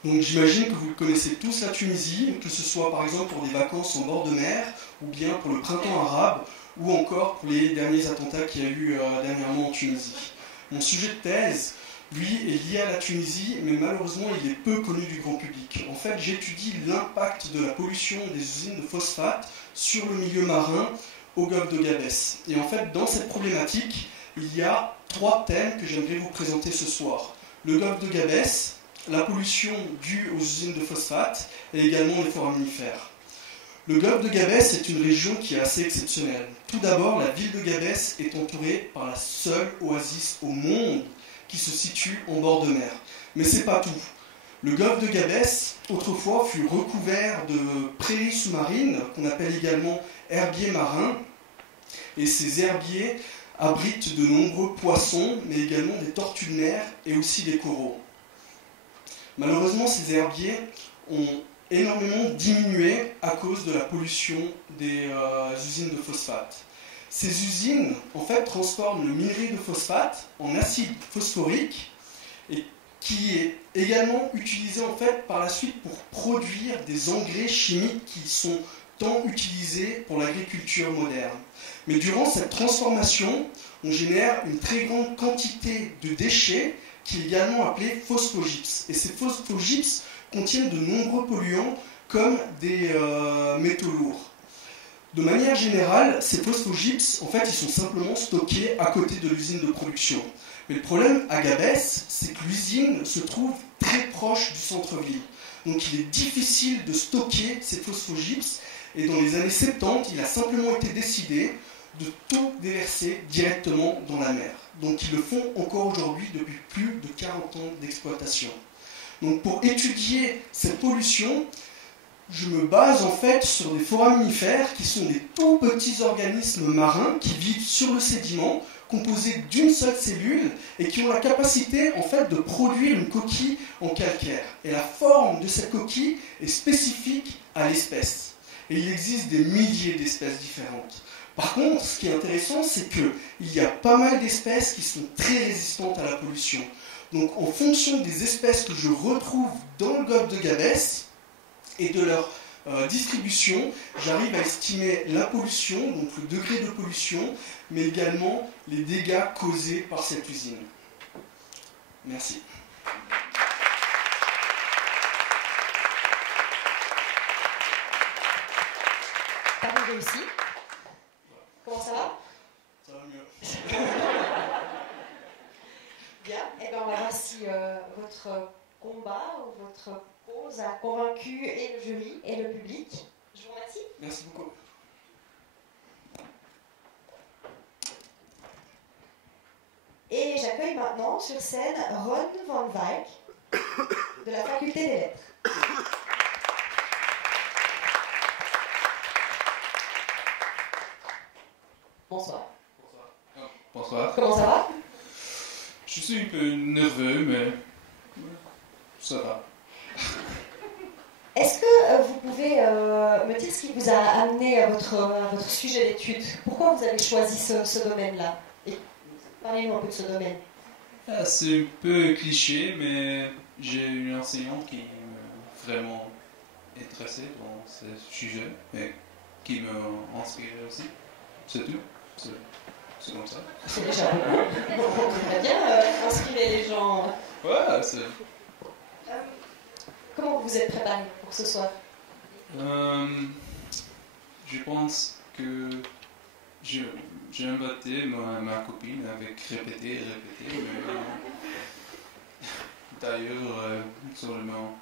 Donc j'imagine que vous connaissez tous la Tunisie, que ce soit par exemple pour des vacances en bord de mer, ou bien pour le printemps arabe, ou encore pour les derniers attentats qu'il y a eu dernièrement en Tunisie. Mon sujet de thèse, lui, est lié à la Tunisie, mais malheureusement il est peu connu du grand public. En fait, j'étudie l'impact de la pollution des usines de phosphate sur le milieu marin au golfe de Gabès. Et en fait, dans cette problématique, il y a 3 thèmes que j'aimerais vous présenter ce soir. Le golfe de Gabès, la pollution due aux usines de phosphate et également les foraminifères. Le golfe de Gabès est une région qui est assez exceptionnelle. Tout d'abord, la ville de Gabès est entourée par la seule oasis au monde qui se situe en bord de mer. Mais c'est pas tout. Le golfe de Gabès, autrefois, fut recouvert de prairies sous-marines, qu'on appelle également herbiers marins. Et ces herbiers abritent de nombreux poissons, mais également des tortues de mer et aussi des coraux. Malheureusement, ces herbiers ont énormément diminué à cause de la pollution des usines de phosphate. Ces usines, en fait, transforment le minerai de phosphate en acide phosphorique, et qui est également utilisé en fait par la suite pour produire des engrais chimiques qui sont tant utilisés pour l'agriculture moderne. Mais durant cette transformation, on génère une très grande quantité de déchets qui est également appelée phosphogypse. Et ces phosphogypses contiennent de nombreux polluants comme des métaux lourds. De manière générale, ces phosphogypses, en fait, ils sont simplement stockés à côté de l'usine de production. Mais le problème à Gabès, c'est que l'usine se trouve très proche du centre-ville. Donc il est difficile de stocker ces phosphogypses. Et dans les années 70, il a simplement été décidé de tout déverser directement dans la mer. Donc ils le font encore aujourd'hui depuis plus de 40 ans d'exploitation. Donc pour étudier cette pollution, je me base en fait sur des foraminifères qui sont des tout petits organismes marins qui vivent sur le sédiment, composés d'une seule cellule et qui ont la capacité en fait de produire une coquille en calcaire. Et la forme de cette coquille est spécifique à l'espèce. Et il existe des milliers d'espèces différentes. Par contre, ce qui est intéressant, c'est qu'il y a pas mal d'espèces qui sont très résistantes à la pollution. Donc en fonction des espèces que je retrouve dans le golfe de Gabès et de leur distribution, j'arrive à estimer la pollution, donc le degré de pollution, mais également les dégâts causés par cette usine. Merci. Pari réussi. Comment ça va? Ça va mieux. Bien. Et bien on va voir si votre combat ou votre cause a convaincu et le jury et le public. Je vous remercie. Merci beaucoup. Et j'accueille maintenant sur scène Ron van Wyk de la Faculté des Lettres. Bonsoir. Bonsoir. Comment ça va? Je suis un peu nerveux, mais ça va. Est-ce que vous pouvez me dire ce qui vous a amené à votre sujet d'étude? Pourquoi vous avez choisi ce domaine-là? Et parlez-nous un peu de ce domaine. C'est un peu cliché, mais j'ai une enseignante qui m'a vraiment intéressé dans ce sujet et qui m'a inspiré aussi. C'est tout. C'est comme ça. C'est déjà beaucoup. Très bien, inspirer les gens. Ouais, c'est... Comment vous êtes préparé pour ce soir? Je pense que j'ai invité ma copine avec répéter. Mais, d'ailleurs, seulement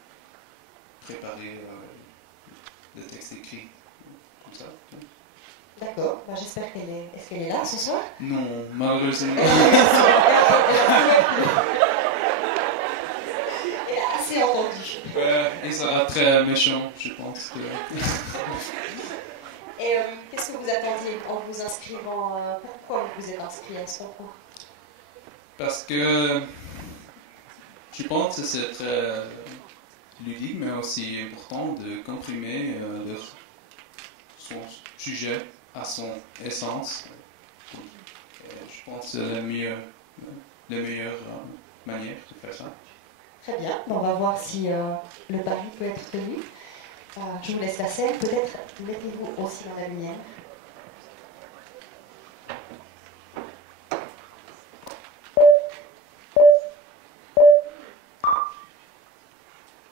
préparer le texte écrit comme ça. D'accord, bah, j'espère qu'elle est... Est-ce qu'elle est là ce soir? Non, malheureusement. Elle a assez entendu. Il sera très méchant, je pense. Et qu'est-ce que vous attendiez en vous inscrivant? Pourquoi vous vous êtes inscrit à ce concours? Parce que je pense que c'est très ludique, mais aussi important de comprimer son sujet à son essence. Je pense que c'est la meilleure manière de faire ça. Très bien, on va voir si le pari peut être tenu. Je vous laisse la scène, peut-être mettez-vous aussi dans la lumière.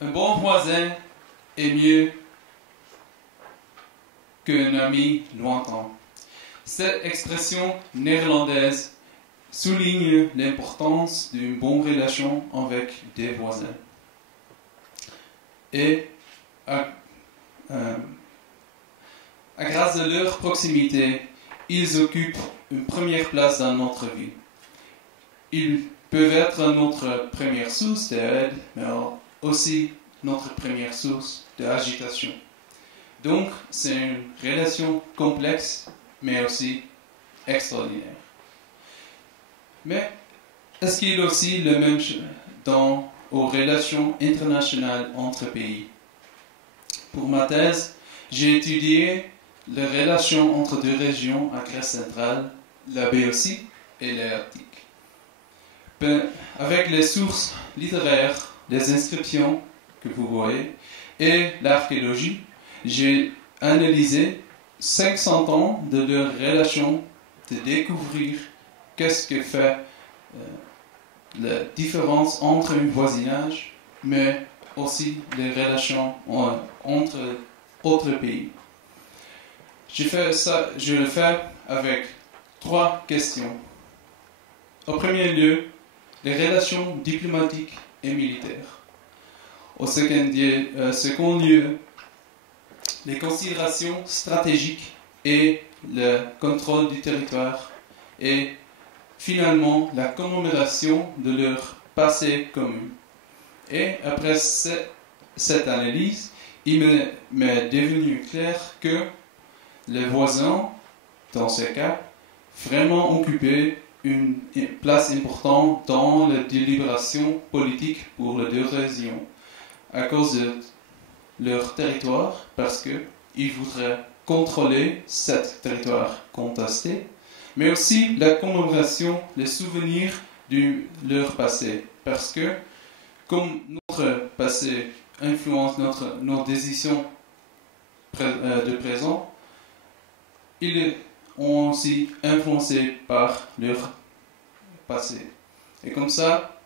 Un bon voisin est mieux qu'un ami lointain. Cette expression néerlandaise souligne l'importance d'une bonne relation avec des voisins. Et grâce à leur proximité, ils occupent une première place dans notre vie. Ils peuvent être notre première source d'aide, mais aussi notre première source d'agitation. Donc, c'est une relation complexe, mais aussi extraordinaire. Mais est-ce qu'il est aussi le même aux relations internationales entre pays? Pour ma thèse, j'ai étudié les relations entre deux régions à Grèce centrale, la Béotie et l'Arctique. Avec les sources littéraires, les inscriptions que vous voyez et l'archéologie, j'ai analysé 500 ans de leurs relations, de découvrir qu'est-ce que fait la différence entre un voisinage, mais aussi les relations entre autres pays. Je le fais avec 3 questions. Au premier lieu, les relations diplomatiques et militaires. Au second lieu, les considérations stratégiques et le contrôle du territoire. Et finalement, la commémoration de leur passé commun. Et après cette analyse, il m'est devenu clair que les voisins, dans ce cas, vraiment occupaient une place importante dans la délibération politique pour les deux régions, à cause de leur territoire, parce qu'ils voudraient contrôler ce territoire contesté, mais aussi la commémoration, les souvenirs de leur passé, parce que comme notre passé influence nos décisions de présent, ils ont aussi influencé par leur passé. Et comme ça,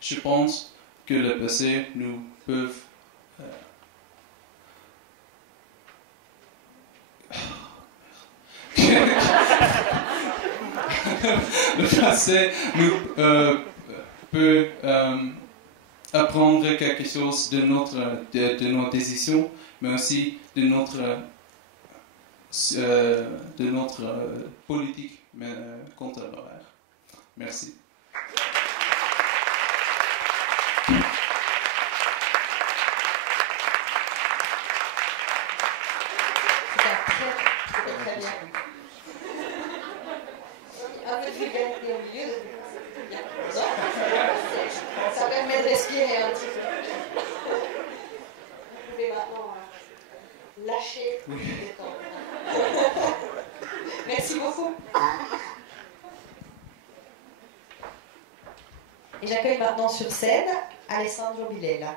je pense que le passé nous peut le passé nous peut apprendre quelque chose de nos décisions, mais aussi de notre politique contemporaine. Merci. C'était très bien. Un peu de vulgarité au milieu, ça permet de respirer un petit peu. Vous pouvez maintenant lâcher le temps. Merci beaucoup. Et j'accueille maintenant sur scène Alessandro Bilela.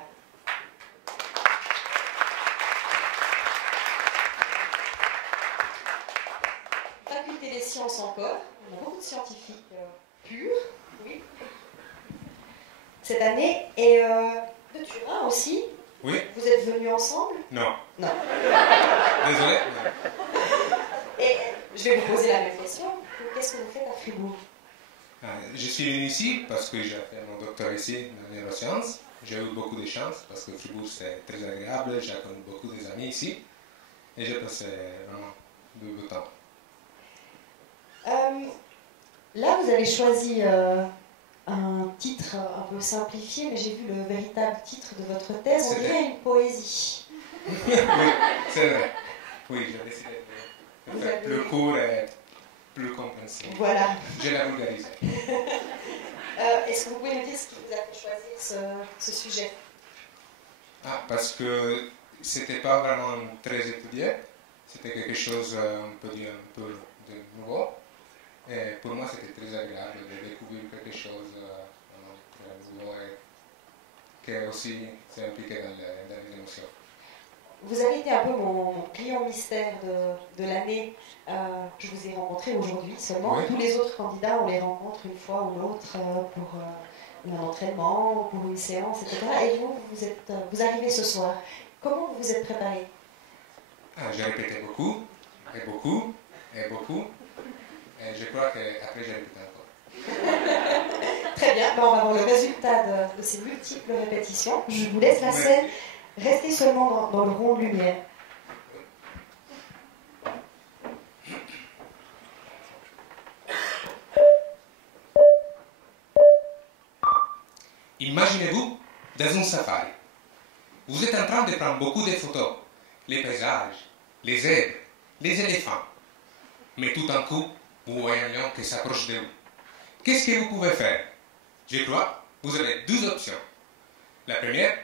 Faculté des sciences encore. On a beaucoup de scientifiques purs, oui, cette année. Et de Turin aussi. Oui. Vous êtes venus ensemble? Non. Non. Désolé. Et je vais vous poser la même question. Qu'est-ce que vous faites à Fribourg? Je suis venu ici parce que j'ai fait mon doctorat ici dans les neurosciences. J'ai eu beaucoup de chance parce que Fribourg c'est très agréable. J'ai connu beaucoup d'amis ici. Et j'ai passé vraiment de beau temps. Là, vous avez choisi un titre un peu simplifié, mais j'ai vu le véritable titre de votre thèse. On dirait une poésie. Oui, c'est vrai. Oui, j'ai décidé de faire plus court et plus compréhensible. Voilà. Je l'ai vulgarisé. Est-ce que vous pouvez nous dire ce qui vous a fait choisir ce sujet? Parce que c'était pas vraiment très étudié. C'était quelque chose, on peut dire, un peu de nouveau. Et pour moi, c'était très agréable de découvrir quelque chose très nouveau et qui aussi s'est impliqué dans les émotions. Vous avez été un peu mon client mystère de l'année. Je vous ai rencontré aujourd'hui seulement. Oui. Tous les autres candidats, on les rencontre une fois ou l'autre pour un entraînement, pour une séance, etc. Et vous arrivez ce soir. Comment vous vous êtes préparé? J'ai répété beaucoup, et beaucoup, et beaucoup. Et je crois qu'après, j'ai répété encore. Très bien. On va voir le résultat de ces multiples répétitions. Je vous laisse la scène. Restez seulement dans le rond de lumière. Imaginez-vous dans un safari. Vous êtes en train de prendre beaucoup de photos, les paysages, les zèbres, les éléphants. Mais tout d'un coup, vous voyez un lion qui s'approche de vous. Qu'est-ce que vous pouvez faire? Je crois que vous avez deux options. La première,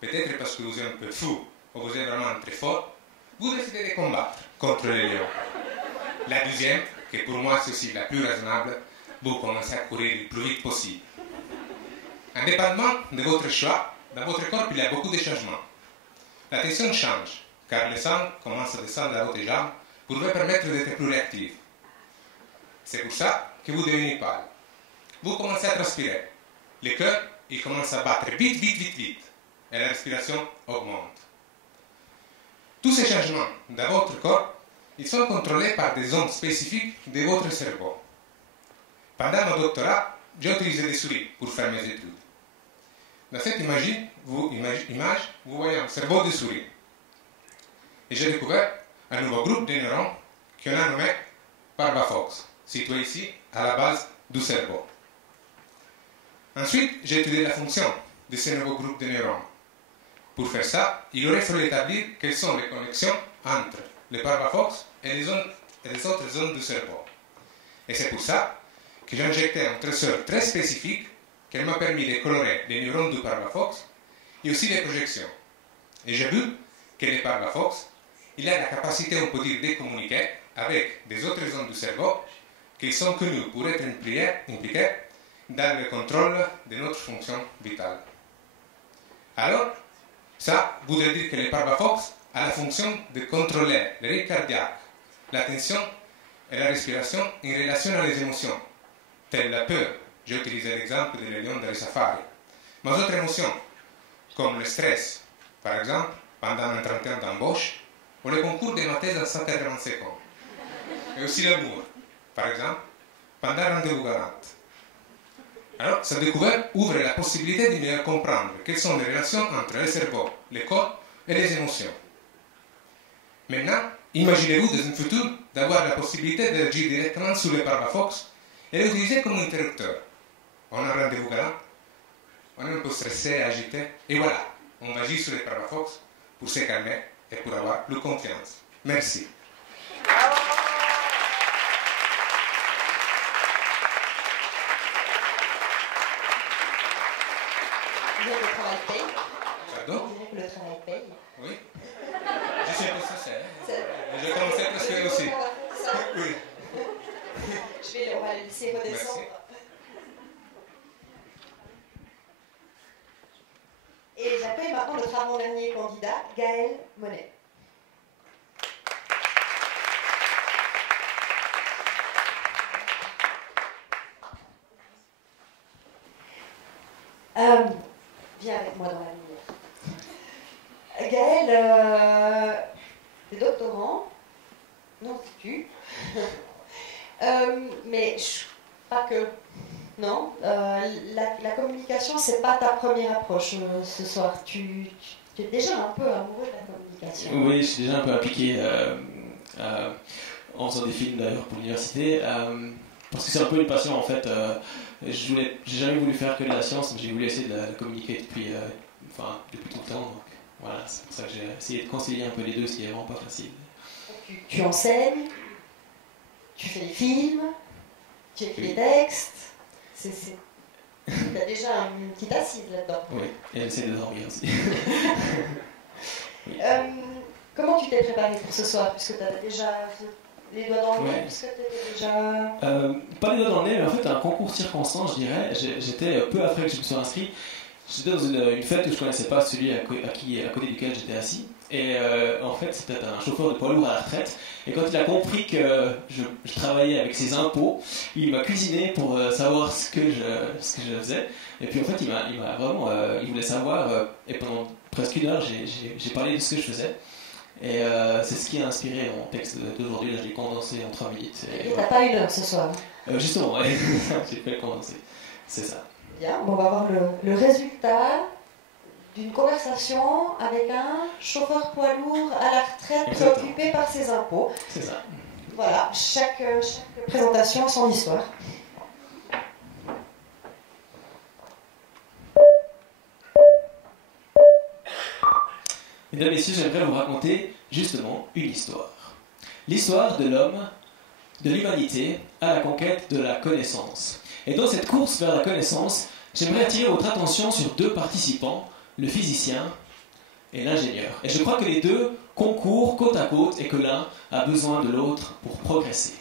peut-être parce que vous êtes un peu fou ou vous êtes vraiment très fort, vous décidez de combattre contre les lions. La deuxième, que pour moi c'est aussi la plus raisonnable, vous commencez à courir le plus vite possible. Indépendamment de votre choix, dans votre corps il y a beaucoup de changements. La tension change, car le sang commence à descendre à votre jambe pour vous permettre d'être plus réactif. C'est pour ça que vous devenez pâle. Vous commencez à transpirer. Le cœur, il commence à battre vite, vite, vite, vite. Et la respiration augmente. Tous ces changements dans votre corps, ils sont contrôlés par des zones spécifiques de votre cerveau. Pendant mon doctorat, j'ai utilisé des souris pour faire mes études. Dans cette image, vous voyez un cerveau de souris. Et j'ai découvert un nouveau groupe de neurones qu'on a nommé Parvafox, situé ici à la base du cerveau. Ensuite, j'ai étudié la fonction de ce nouveau groupe de neurones. Pour faire ça, il aurait fallu établir quelles sont les connexions entre le Parvafox et les autres zones du cerveau. Et c'est pour ça que j'ai injecté un traceur très spécifique qui m'a permis de colorer les neurones du Parvafox et aussi les projections. Et j'ai vu que le Parvafox, il a la capacité, on peut dire, de communiquer avec des autres zones du cerveau qui sont connues pour être impliquées dans le contrôle de notre fonction vitale. Alors, ça voudrait dire que le Parvafox a la fonction de contrôler le rythme cardiaque, la tension et la respiration en relation à les émotions, telles la peur. J'ai utilisé l'exemple de lion dans les safaris. Mais d'autres émotions, comme le stress, par exemple, pendant un entretien d'embauche, ou le concours de ma thèse en 180 secondes. Et aussi l'amour, par exemple, pendant un rendez-vous galant. Alors, cette découverte ouvre la possibilité de mieux comprendre quelles sont les relations entre le cerveau, le corps et les émotions. Maintenant, imaginez-vous dans un futur d'avoir la possibilité d'agir directement sur le Parvafox et l'utiliser comme interrupteur. On a un rendez-vous galant, on est un peu stressé, agité, et voilà, on va agir sur le Parvafox pour se calmer et pour avoir plus confiance. Merci. Le travail paye. Pardon? On dirait que le travail paye. Oui. Je suis un peu sincère. Je commençais à presque aussi. Oui. On va le laisser redescendre. Merci. Et j'appelle maintenant notre avant-dernier candidat, Gaël Monet. Viens avec moi dans la lumière. Gaël, t'es doctorant, non, c'est tu. Mais pas que. Non, la communication, c'est pas ta première approche ce soir. Tu es déjà un peu amoureux de la communication. Oui, je suis déjà un peu impliqué en faisant des films d'ailleurs pour l'université. Parce que c'est un peu une passion en fait. J'ai jamais voulu faire que de la science, mais j'ai voulu essayer de la communiquer depuis tout le temps. Donc voilà, c'est pour ça que j'ai essayé de concilier un peu les deux, ce qui est vraiment pas facile. Tu enseignes, tu fais des films, tu écris des textes. Tu as déjà une petite assise là-dedans. Oui, et j'essaie de dormir aussi. Oui. Comment tu t'es préparé pour ce soir? Puisque tu avais déjà les doigts dans le nez, puisque tu étais déjà... pas les doigts dans le nez, mais en fait un concours circonstance, je dirais. J'étais peu après que je me sois inscrit. J'étais dans une fête où je ne connaissais pas celui à côté duquel j'étais assis. Et en fait, c'était un chauffeur de poids lourd à la retraite. Et quand il a compris que je travaillais avec ses impôts, il m'a cuisiné pour savoir ce que je faisais. Et puis en fait, il voulait savoir. Et pendant presque une heure, j'ai parlé de ce que je faisais. Et c'est ce qui a inspiré mon texte d'aujourd'hui. Là, je l'ai condensé en 3 minutes. Et t'as pas une heure ce soir? Justement, ouais. J'ai fait le condenser. C'est ça. Bien, on va voir le résultat d'une conversation avec un chauffeur poids lourd à la retraite préoccupé par ses impôts. C'est ça. Voilà, chaque présentation a son histoire. Mesdames, Messieurs, j'aimerais vous raconter justement une histoire. L'histoire de l'homme, de l'humanité, à la conquête de la connaissance. Et dans cette course vers la connaissance, j'aimerais attirer votre attention sur deux participants, le physicien et l'ingénieur. Et je crois que les deux concourent côte à côte et que l'un a besoin de l'autre pour progresser.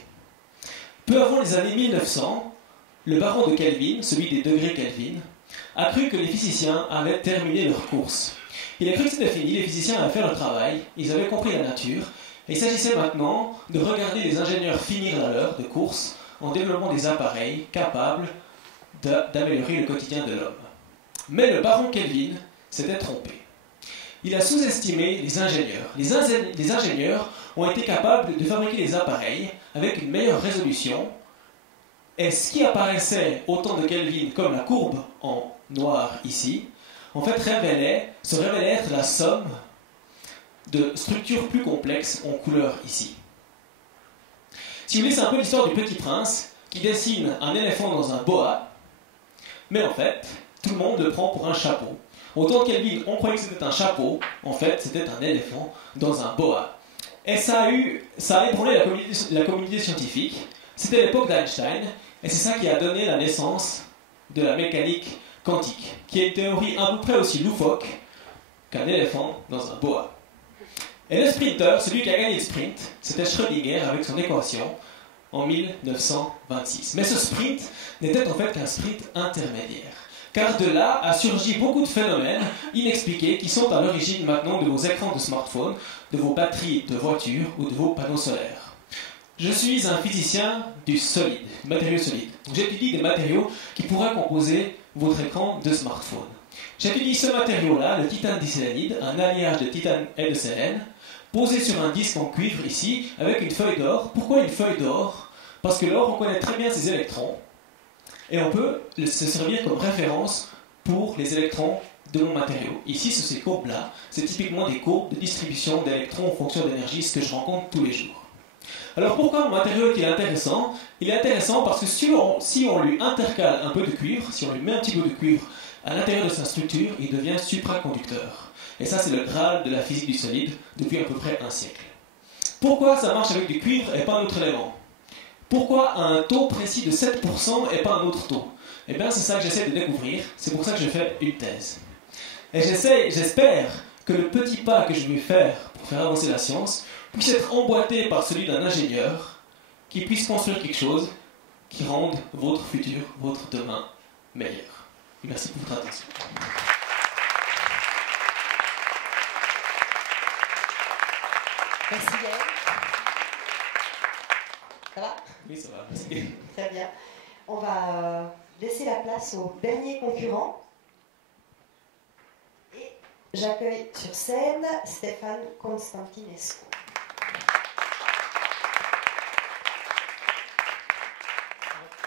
Peu avant les années 1900, le baron de Kelvin, celui des degrés Kelvin, a cru que les physiciens avaient terminé leur course. Il a cru que c'était fini, les physiciens avaient fait leur travail, ils avaient compris la nature, et il s'agissait maintenant de regarder les ingénieurs finir la leur de course en développant des appareils capables d'améliorer le quotidien de l'homme. Mais le baron Kelvin s'était trompé. Il a sous-estimé les ingénieurs. Les ingénieurs ont été capables de fabriquer des appareils avec une meilleure résolution, et ce qui apparaissait au temps de Kelvin comme la courbe en noir ici, en fait se révélait être la somme de structures plus complexes en couleur ici. Si vous voulez, c'est un peu l'histoire du Petit Prince qui dessine un éléphant dans un boa, mais en fait, tout le monde le prend pour un chapeau. Au temps de Kelvin, on croyait que c'était un chapeau, en fait, c'était un éléphant dans un boa. Et ça a ébranlé la communauté scientifique. C'était l'époque d'Einstein, et c'est ça qui a donné la naissance de la mécanique quantique, qui est une théorie à peu près aussi loufoque qu'un éléphant dans un boa. Et le sprinter, celui qui a gagné le sprint, c'était Schrödinger avec son équation en 1926. Mais ce sprint n'était en fait qu'un sprint intermédiaire. Car de là a surgi beaucoup de phénomènes inexpliqués qui sont à l'origine maintenant de vos écrans de smartphone, de vos batteries de voitures ou de vos panneaux solaires. Je suis un physicien du solide, matériaux solides. J'étudie des matériaux qui pourraient composer votre écran de smartphone. J'étudie ce matériau-là, le titane disélénide, un alliage de titane et de sélène, posé sur un disque en cuivre ici, avec une feuille d'or. Pourquoi une feuille d'or? Parce que l'or, on connaît très bien ses électrons, et on peut se servir comme référence pour les électrons de mon matériau. Ici, sur ces courbes-là, c'est typiquement des courbes de distribution d'électrons en fonction d'énergie, ce que je rencontre tous les jours. Alors pourquoi mon matériau est-il intéressant? Il est intéressant parce que si on lui intercale un peu de cuivre, si on lui met un petit peu de cuivre à l'intérieur de sa structure, il devient supraconducteur. Et ça, c'est le Graal de la physique du solide depuis à peu près un siècle. Pourquoi ça marche avec du cuivre et pas un autre élément? Pourquoi un taux précis de 7% et pas un autre taux? Eh bien, c'est ça que j'essaie de découvrir. C'est pour ça que je fais une thèse. Et j'espère que le petit pas que je vais faire pour faire avancer la science puisse être emboîté par celui d'un ingénieur qui puisse construire quelque chose qui rende votre futur, votre demain meilleur. Merci pour votre attention. Merci Gaël. Ça va? Oui, ça va, merci. Très bien. On va laisser la place au dernier concurrent. Et j'accueille sur scène Stéphane Constantinescu.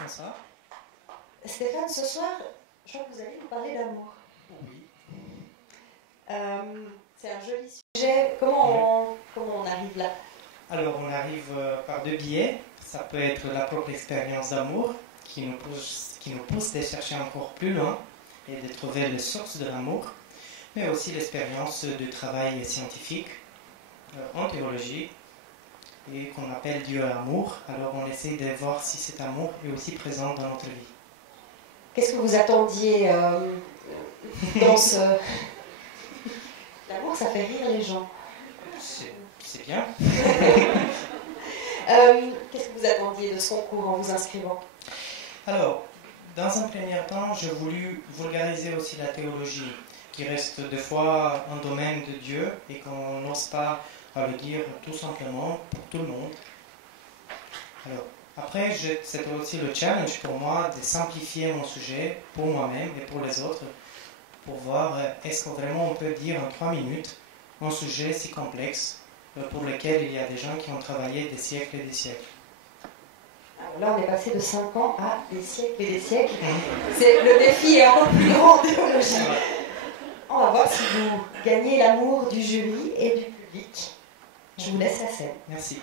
Bonsoir. Stéphane, ce soir, je crois que vous allez nous parler d'amour. Oui. C'est un joli sujet. Comment on arrive là? Alors, on arrive par deux biais. Ça peut être la propre expérience d'amour qui nous pousse à chercher encore plus loin et de trouver les sources de l'amour, mais aussi l'expérience de travail scientifique en théologie et qu'on appelle Dieu l'amour. Alors, on essaie de voir si cet amour est aussi présent dans notre vie. Qu'est-ce que vous attendiez dans ce... L'amour, ça fait rire les gens. C'est bien. Qu'est-ce que vous attendiez de ce concours en vous inscrivant? Alors, dans un premier temps, j'ai voulu vulgariser aussi la théologie, qui reste des fois un domaine de Dieu et qu'on n'ose pas le dire tout simplement pour tout le monde. Alors, après, c'était aussi le challenge pour moi de simplifier mon sujet pour moi-même et pour les autres, pour voir est-ce que vraiment on peut dire en 3 minutes un sujet si complexe pour lequel il y a des gens qui ont travaillé des siècles et des siècles. Alors là, on est passé de 5 ans à des siècles et des siècles. Le défi est encore plus grand en théologie. On va voir si vous gagnez l'amour du jury et du public. Je vous laisse la scène. Merci.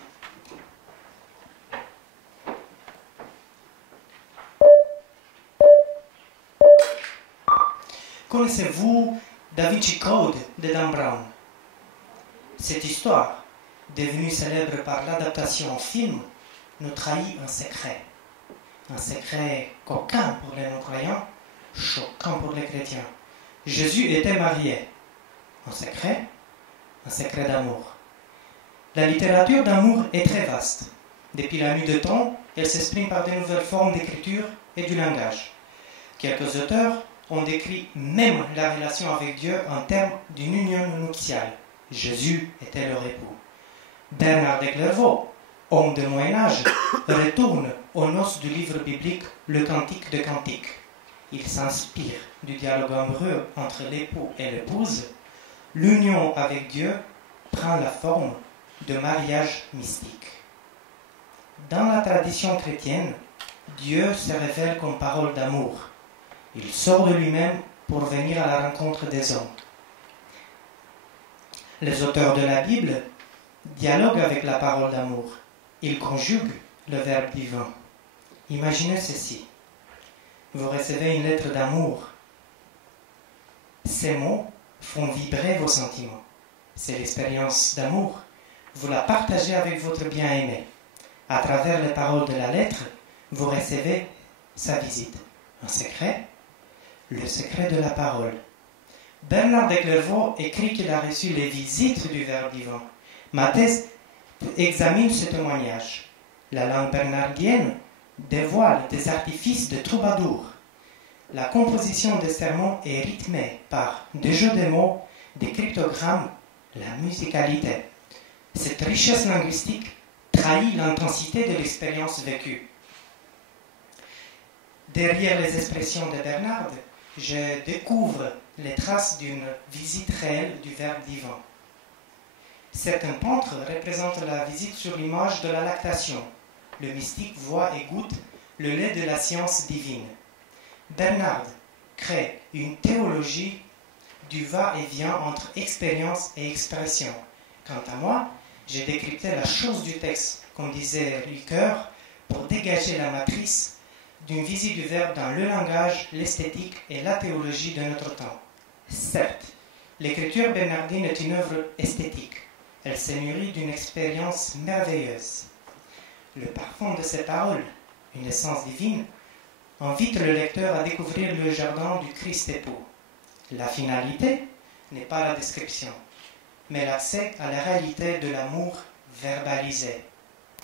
Connaissez-vous Da Vinci Code de Dan Brown? Cette histoire, devenue célèbre par l'adaptation en film, nous trahit un secret. Un secret coquin pour les non-croyants, choquant pour les chrétiens. Jésus était marié. Un secret d'amour. La littérature d'amour est très vaste. Depuis la nuit de temps, elle s'exprime par de nouvelles formes d'écriture et du langage. Quelques auteurs ont décrit même la relation avec Dieu en termes d'une union nuptiale. Jésus était leur époux. Bernard de Clairvaux, homme de Moyen-Âge, retourne aux noces du livre biblique Le Cantique de Cantiques. Il s'inspire du dialogue amoureux entre l'époux et l'épouse. L'union avec Dieu prend la forme de mariage mystique. Dans la tradition chrétienne, Dieu se révèle comme parole d'amour. Il sort de lui-même pour venir à la rencontre des hommes. Les auteurs de la Bible dialoguent avec la parole d'amour. Ils conjuguent le verbe divin. Imaginez ceci. Vous recevez une lettre d'amour. Ces mots font vibrer vos sentiments. C'est l'expérience d'amour. Vous la partagez avec votre bien-aimé. À travers les paroles de la lettre, vous recevez sa visite. Un secret, le secret de la parole. Bernard de Clairvaux écrit qu'il a reçu les visites du Verbe divin. Ma thèse examine ce témoignage. La langue bernardienne dévoile des artifices de troubadour. La composition des sermons est rythmée par des jeux de mots, des cryptogrammes, la musicalité. Cette richesse linguistique trahit l'intensité de l'expérience vécue. Derrière les expressions de Bernard, je découvre les traces d'une visite réelle du Verbe divin. Certains peintres représentent la visite sur l'image de la lactation. Le mystique voit et goûte le lait de la science divine. Bernard crée une théologie du va-et-vient entre expérience et expression. Quant à moi, j'ai décrypté la chose du texte, comme disait Ricoeur, pour dégager la matrice d'une visite du verbe dans le langage, l'esthétique et la théologie de notre temps. Certes, l'écriture bernardine est une œuvre esthétique. Elle se nourrit d'une expérience merveilleuse. Le parfum de ces paroles, une essence divine, invite le lecteur à découvrir le jardin du Christ époux. La finalité n'est pas la description, mais l'accès à la réalité de l'amour verbalisé.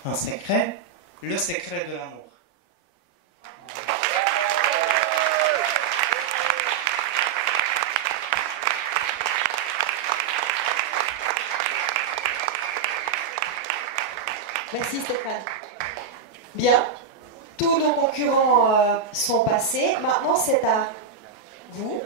Un secret, le secret de l'amour. Merci Stéphane. Bien, tous nos concurrents sont passés. Maintenant, c'est à vous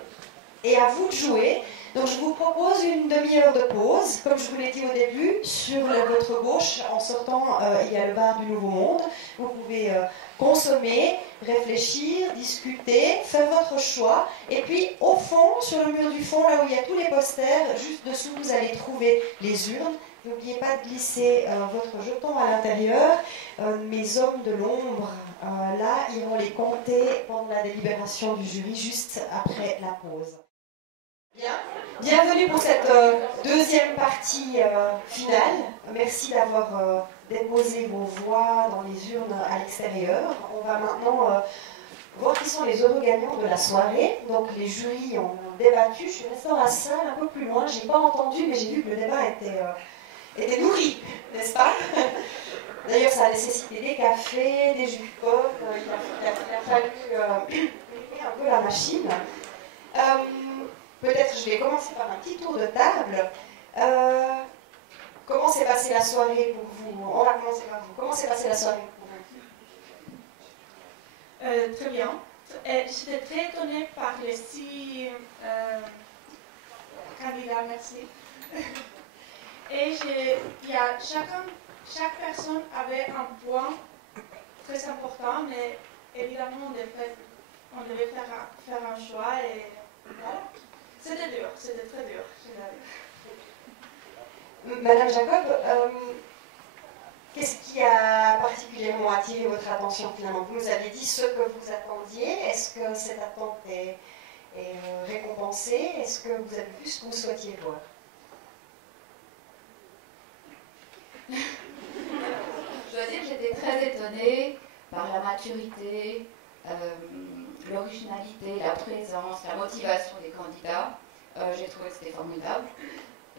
et à vous de jouer. Donc, je vous propose une demi-heure de pause. Comme je vous l'ai dit au début, sur votre gauche, en sortant, il y a le bar du Nouveau Monde. Vous pouvez consommer, réfléchir, discuter, faire votre choix. Et puis, au fond, sur le mur du fond, là où il y a tous les posters, juste dessous, vous allez trouver les urnes. N'oubliez pas de glisser votre jeton à l'intérieur. Mes hommes de l'ombre, là, iront les compter pendant la délibération du jury, juste après la pause. Bien. Bienvenue pour cette deuxième partie finale. Merci d'avoir déposé vos voix dans les urnes à l'extérieur. On va maintenant voir qui sont les heureux gagnants de la soirée. Donc les jurys ont débattu. Je suis restée dans la salle un peu plus loin. Je n'ai pas entendu, mais j'ai vu que le débat était nourri, n'est-ce pas? D'ailleurs, ça a nécessité des cafés, des jus de pomme. Il a fallu équiper un peu la machine. Peut-être je vais commencer par un petit tour de table. Comment s'est passée la soirée pour vous? On va commencer par vous. Comment s'est passée la soirée pour vous? Très bien. J'étais très étonnée par les 6 candidats, merci. Et chaque personne avait un point très important, mais évidemment, on devait faire un choix et voilà. C'était dur, c'était très dur. Madame Jacob, qu'est-ce qui a particulièrement attiré votre attention finalement? Vous nous avez dit ce que vous attendiez. Est-ce que cette attente est et récompensé. Est-ce que vous avez vu ce que vous souhaitiez voir? impressionnée par la maturité, l'originalité, la présence, la motivation des candidats. J'ai trouvé que c'était formidable.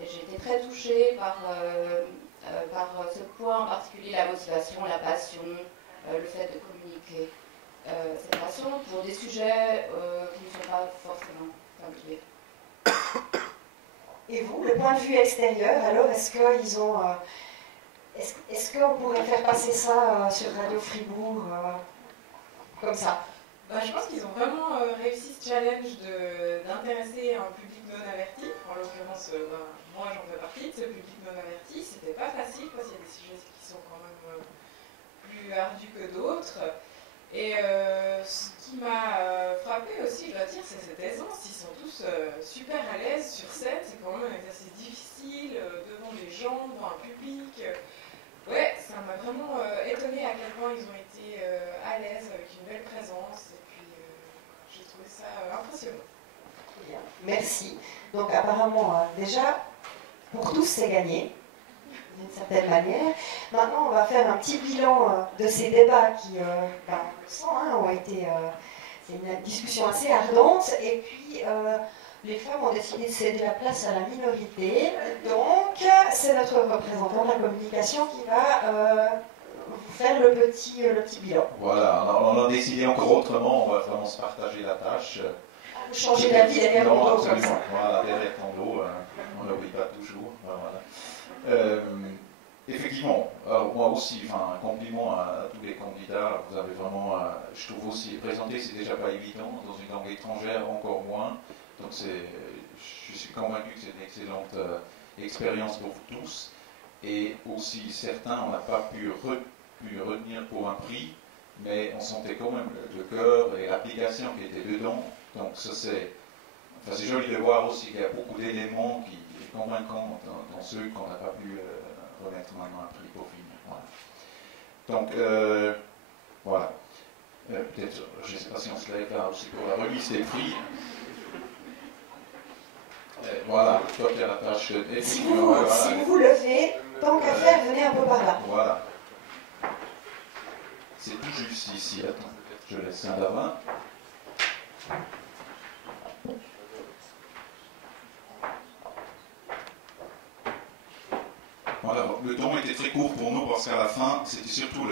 Et j'ai été très touchée par ce point en particulier, la motivation, la passion, le fait de communiquer cette passion pour des sujets qui ne sont pas forcément familiers. Et vous, le point de vue extérieur, alors, est-ce qu'ils ont... est-ce qu'on pourrait faire passer ça sur Radio Fribourg comme ça? Je pense qu'ils ont vraiment réussi ce challenge d'intéresser un public non averti. En l'occurrence, moi j'en fais partie de ce public non averti. C'était pas facile parce qu'il y a des sujets qui sont quand même plus ardus que d'autres. Et ce qui m'a frappé aussi, je dois dire, c'est cette aisance. Ils sont tous super à l'aise sur scène. C'est quand même un exercice difficile devant des gens, devant un public. Ouais, ça m'a vraiment étonné à quel point ils ont été à l'aise avec une belle présence. Et puis j'ai trouvé ça impressionnant. Bien, merci. Donc apparemment, déjà, pour tous, c'est gagné, d'une certaine manière. Maintenant, on va faire un petit bilan de ces débats qui, on le sent, ont été... c'est une discussion assez ardente. Et puis, les femmes ont décidé de céder la place à la minorité. Donc, c'est notre représentant de la communication qui va vous faire le petit bilan. Voilà, on a décidé encore autrement, on va vraiment se partager la tâche. Changer d'avis derrière ton dos, comme ça. Voilà, derrière ton dos, on n'oublie pas toujours. Voilà. Effectivement, alors moi aussi, un compliment à tous les candidats. Vous avez vraiment, je trouve aussi, présenter, c'est déjà pas évident, dans une langue étrangère encore moins. Donc je suis convaincu que c'est une excellente expérience pour vous tous. Et aussi, certains, on n'a pas pu retenir pour un prix, mais on sentait quand même le cœur et l'application qui était dedans. Donc ça c'est joli de voir aussi qu'il y a beaucoup d'éléments qui sont convaincants dans ceux qu'on n'a pas pu remettre maintenant un prix pour finir. Voilà. Donc voilà. Peut-être, je ne sais pas si on se lève là aussi pour la remise des prix. Voilà, toi qui as la tâche. Si vous levez, tant qu'à faire, venez un peu par là. Voilà. C'est tout juste ici. Attends, je laisse un d'avant. Voilà, le temps était très court pour nous parce qu'à la fin, c'était surtout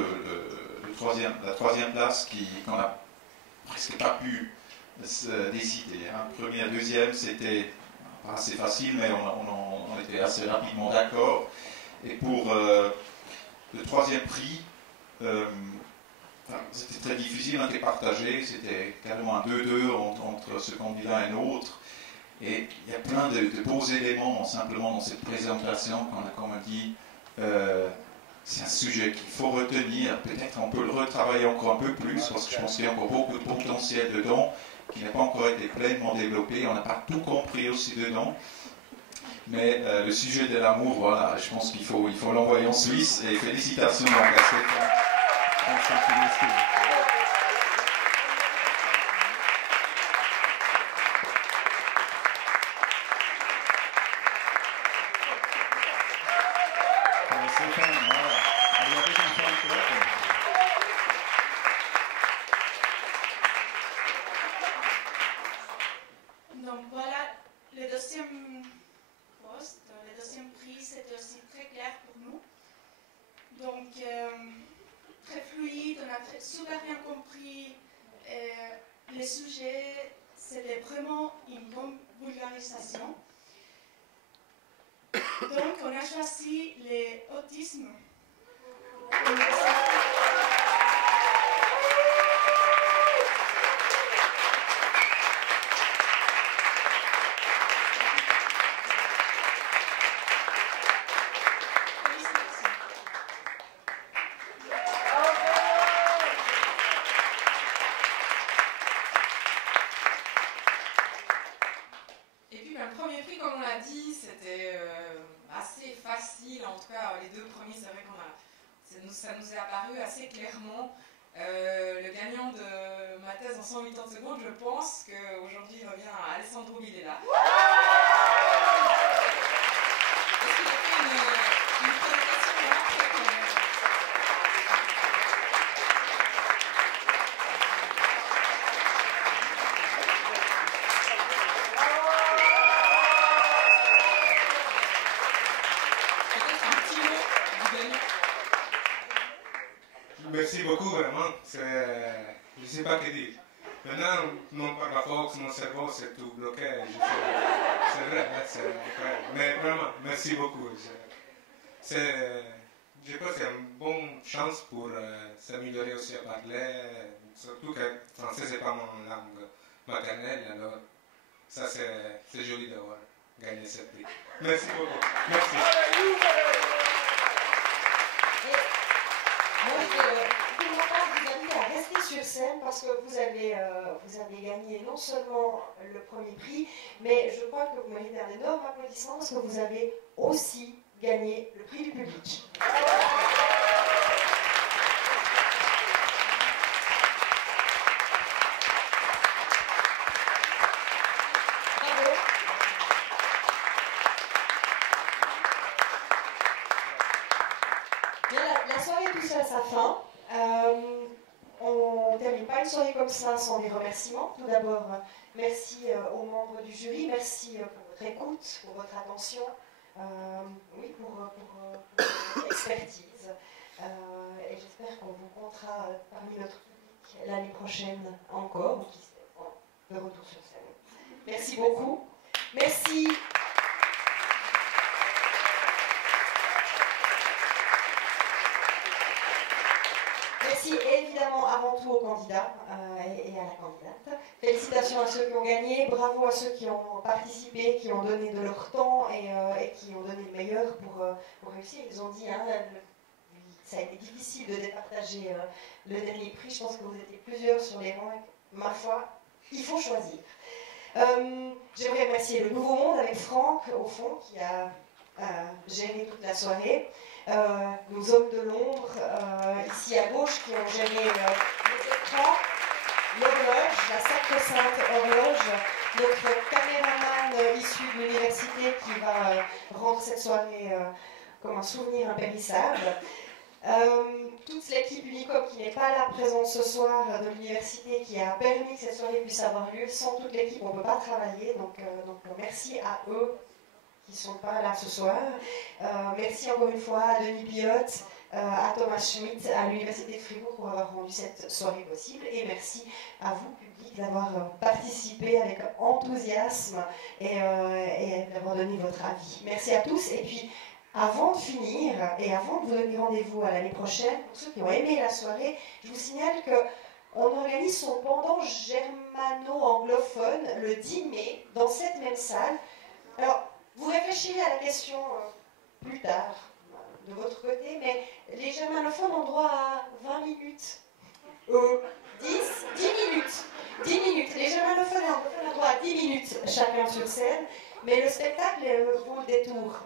la troisième place qu'on n'a presque pas pu décider. Première, deuxième, c'était pas assez facile, mais on était assez rapidement d'accord. Et pour le troisième prix, c'était très difficile, on était partagé, c'était carrément un 2-2 entre ce candidat et l'autre. Et il y a plein de beaux éléments simplement dans cette présentation qu'on a comme dit. C'est un sujet qu'il faut retenir. Peut-être on peut le retravailler encore un peu plus parce que je pense qu'il y a encore beaucoup de potentiel dedans qui n'a pas encore été pleinement développé. On n'a pas tout compris aussi dedans. Mais le sujet de l'amour, voilà, je pense qu'il faut l'envoyer en Suisse. Et félicitations donc à Stéphane. Donc voilà, le deuxième poste, le deuxième prix, c'était aussi très clair pour nous. Donc très fluide, on a super bien compris les sujets, c'était vraiment une bonne vulgarisation. Donc on a choisi l'autisme. Et puis le premier prix, comme on l'a dit, c'était assez facile. En tout cas, les deux premiers, c'est vrai ça nous est apparu assez clairement. Le gagnant de ma thèse en 180 secondes, je pense qu'aujourd'hui il revient à Alessandro Bilela. Parce qu'il a fait une présentation là, merci beaucoup, vraiment. Je ne sais pas que dire. Maintenant, non par la force, mon cerveau s'est tout bloqué. C'est vrai, c'est incroyable. Mais vraiment, merci beaucoup. Je pense que c'est une bonne chance pour s'améliorer aussi à parler. Surtout que le français, ce n'est pas mon langue maternelle. Alors, ça, c'est joli d'avoir gagné ce prix. Merci beaucoup. Merci. Moi, je vous invite à rester sur scène parce que vous avez gagné non seulement le premier prix, mais je crois que vous méritez un énorme applaudissement parce que vous avez aussi gagné le prix du public. Bravo. Bien, la soirée touche à sa fin. On ne termine pas une soirée comme ça sans des remerciements. Tout d'abord, merci aux membres du jury, merci pour votre écoute, pour votre attention, oui, pour votre expertise. Et j'espère qu'on vous comptera parmi notre public l'année prochaine encore, de retour sur scène. Merci beaucoup. Merci. Merci évidemment avant tout aux candidats et à la candidate. Félicitations à ceux qui ont gagné, bravo à ceux qui ont participé, qui ont donné de leur temps et qui ont donné le meilleur pour réussir. Ils ont dit, hein, ça a été difficile de départager le dernier prix. Je pense que vous étiez plusieurs sur les rangs. Ma foi, il faut choisir. J'aimerais remercier le Nouveau Monde avec Franck, au fond, qui a géré toute la soirée. Nos hommes de l'ombre, ici à gauche, qui ont géré les écrans, l'horloge, la sacro-sainte horloge, notre caméraman issu de l'université qui va rendre cette soirée comme un souvenir impérissable. Toute l'équipe Unicop qui n'est pas là présente ce soir de l'université qui a permis que cette soirée puisse avoir lieu. Sans toute l'équipe, on ne peut pas travailler, donc merci à eux qui ne sont pas là ce soir. Merci encore une fois à Denis Piotte, à Thomas Schmitt, à l'Université de Fribourg pour avoir rendu cette soirée possible. Et merci à vous, public, d'avoir participé avec enthousiasme et d'avoir donné votre avis. Merci à tous. Et puis, avant de finir et avant de vous donner rendez-vous à l'année prochaine, pour ceux qui ont aimé la soirée, je vous signale qu'on organise son pendant germano-anglophone le 10 mai dans cette même salle. Alors, vous réfléchirez à la question plus tard, de votre côté, mais les germanophones ont droit à 20 minutes. 10 minutes. 10 minutes. Les germanophones et anglophones ont droit à 10 minutes chacun sur scène, mais le spectacle vaut le détour.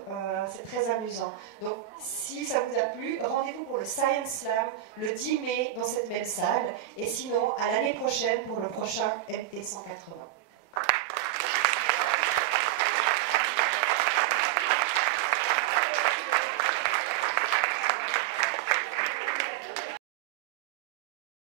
C'est très amusant. Donc, si ça vous a plu, rendez-vous pour le Science Slam le 10 mai dans cette même salle, et sinon, à l'année prochaine pour le prochain MT 180.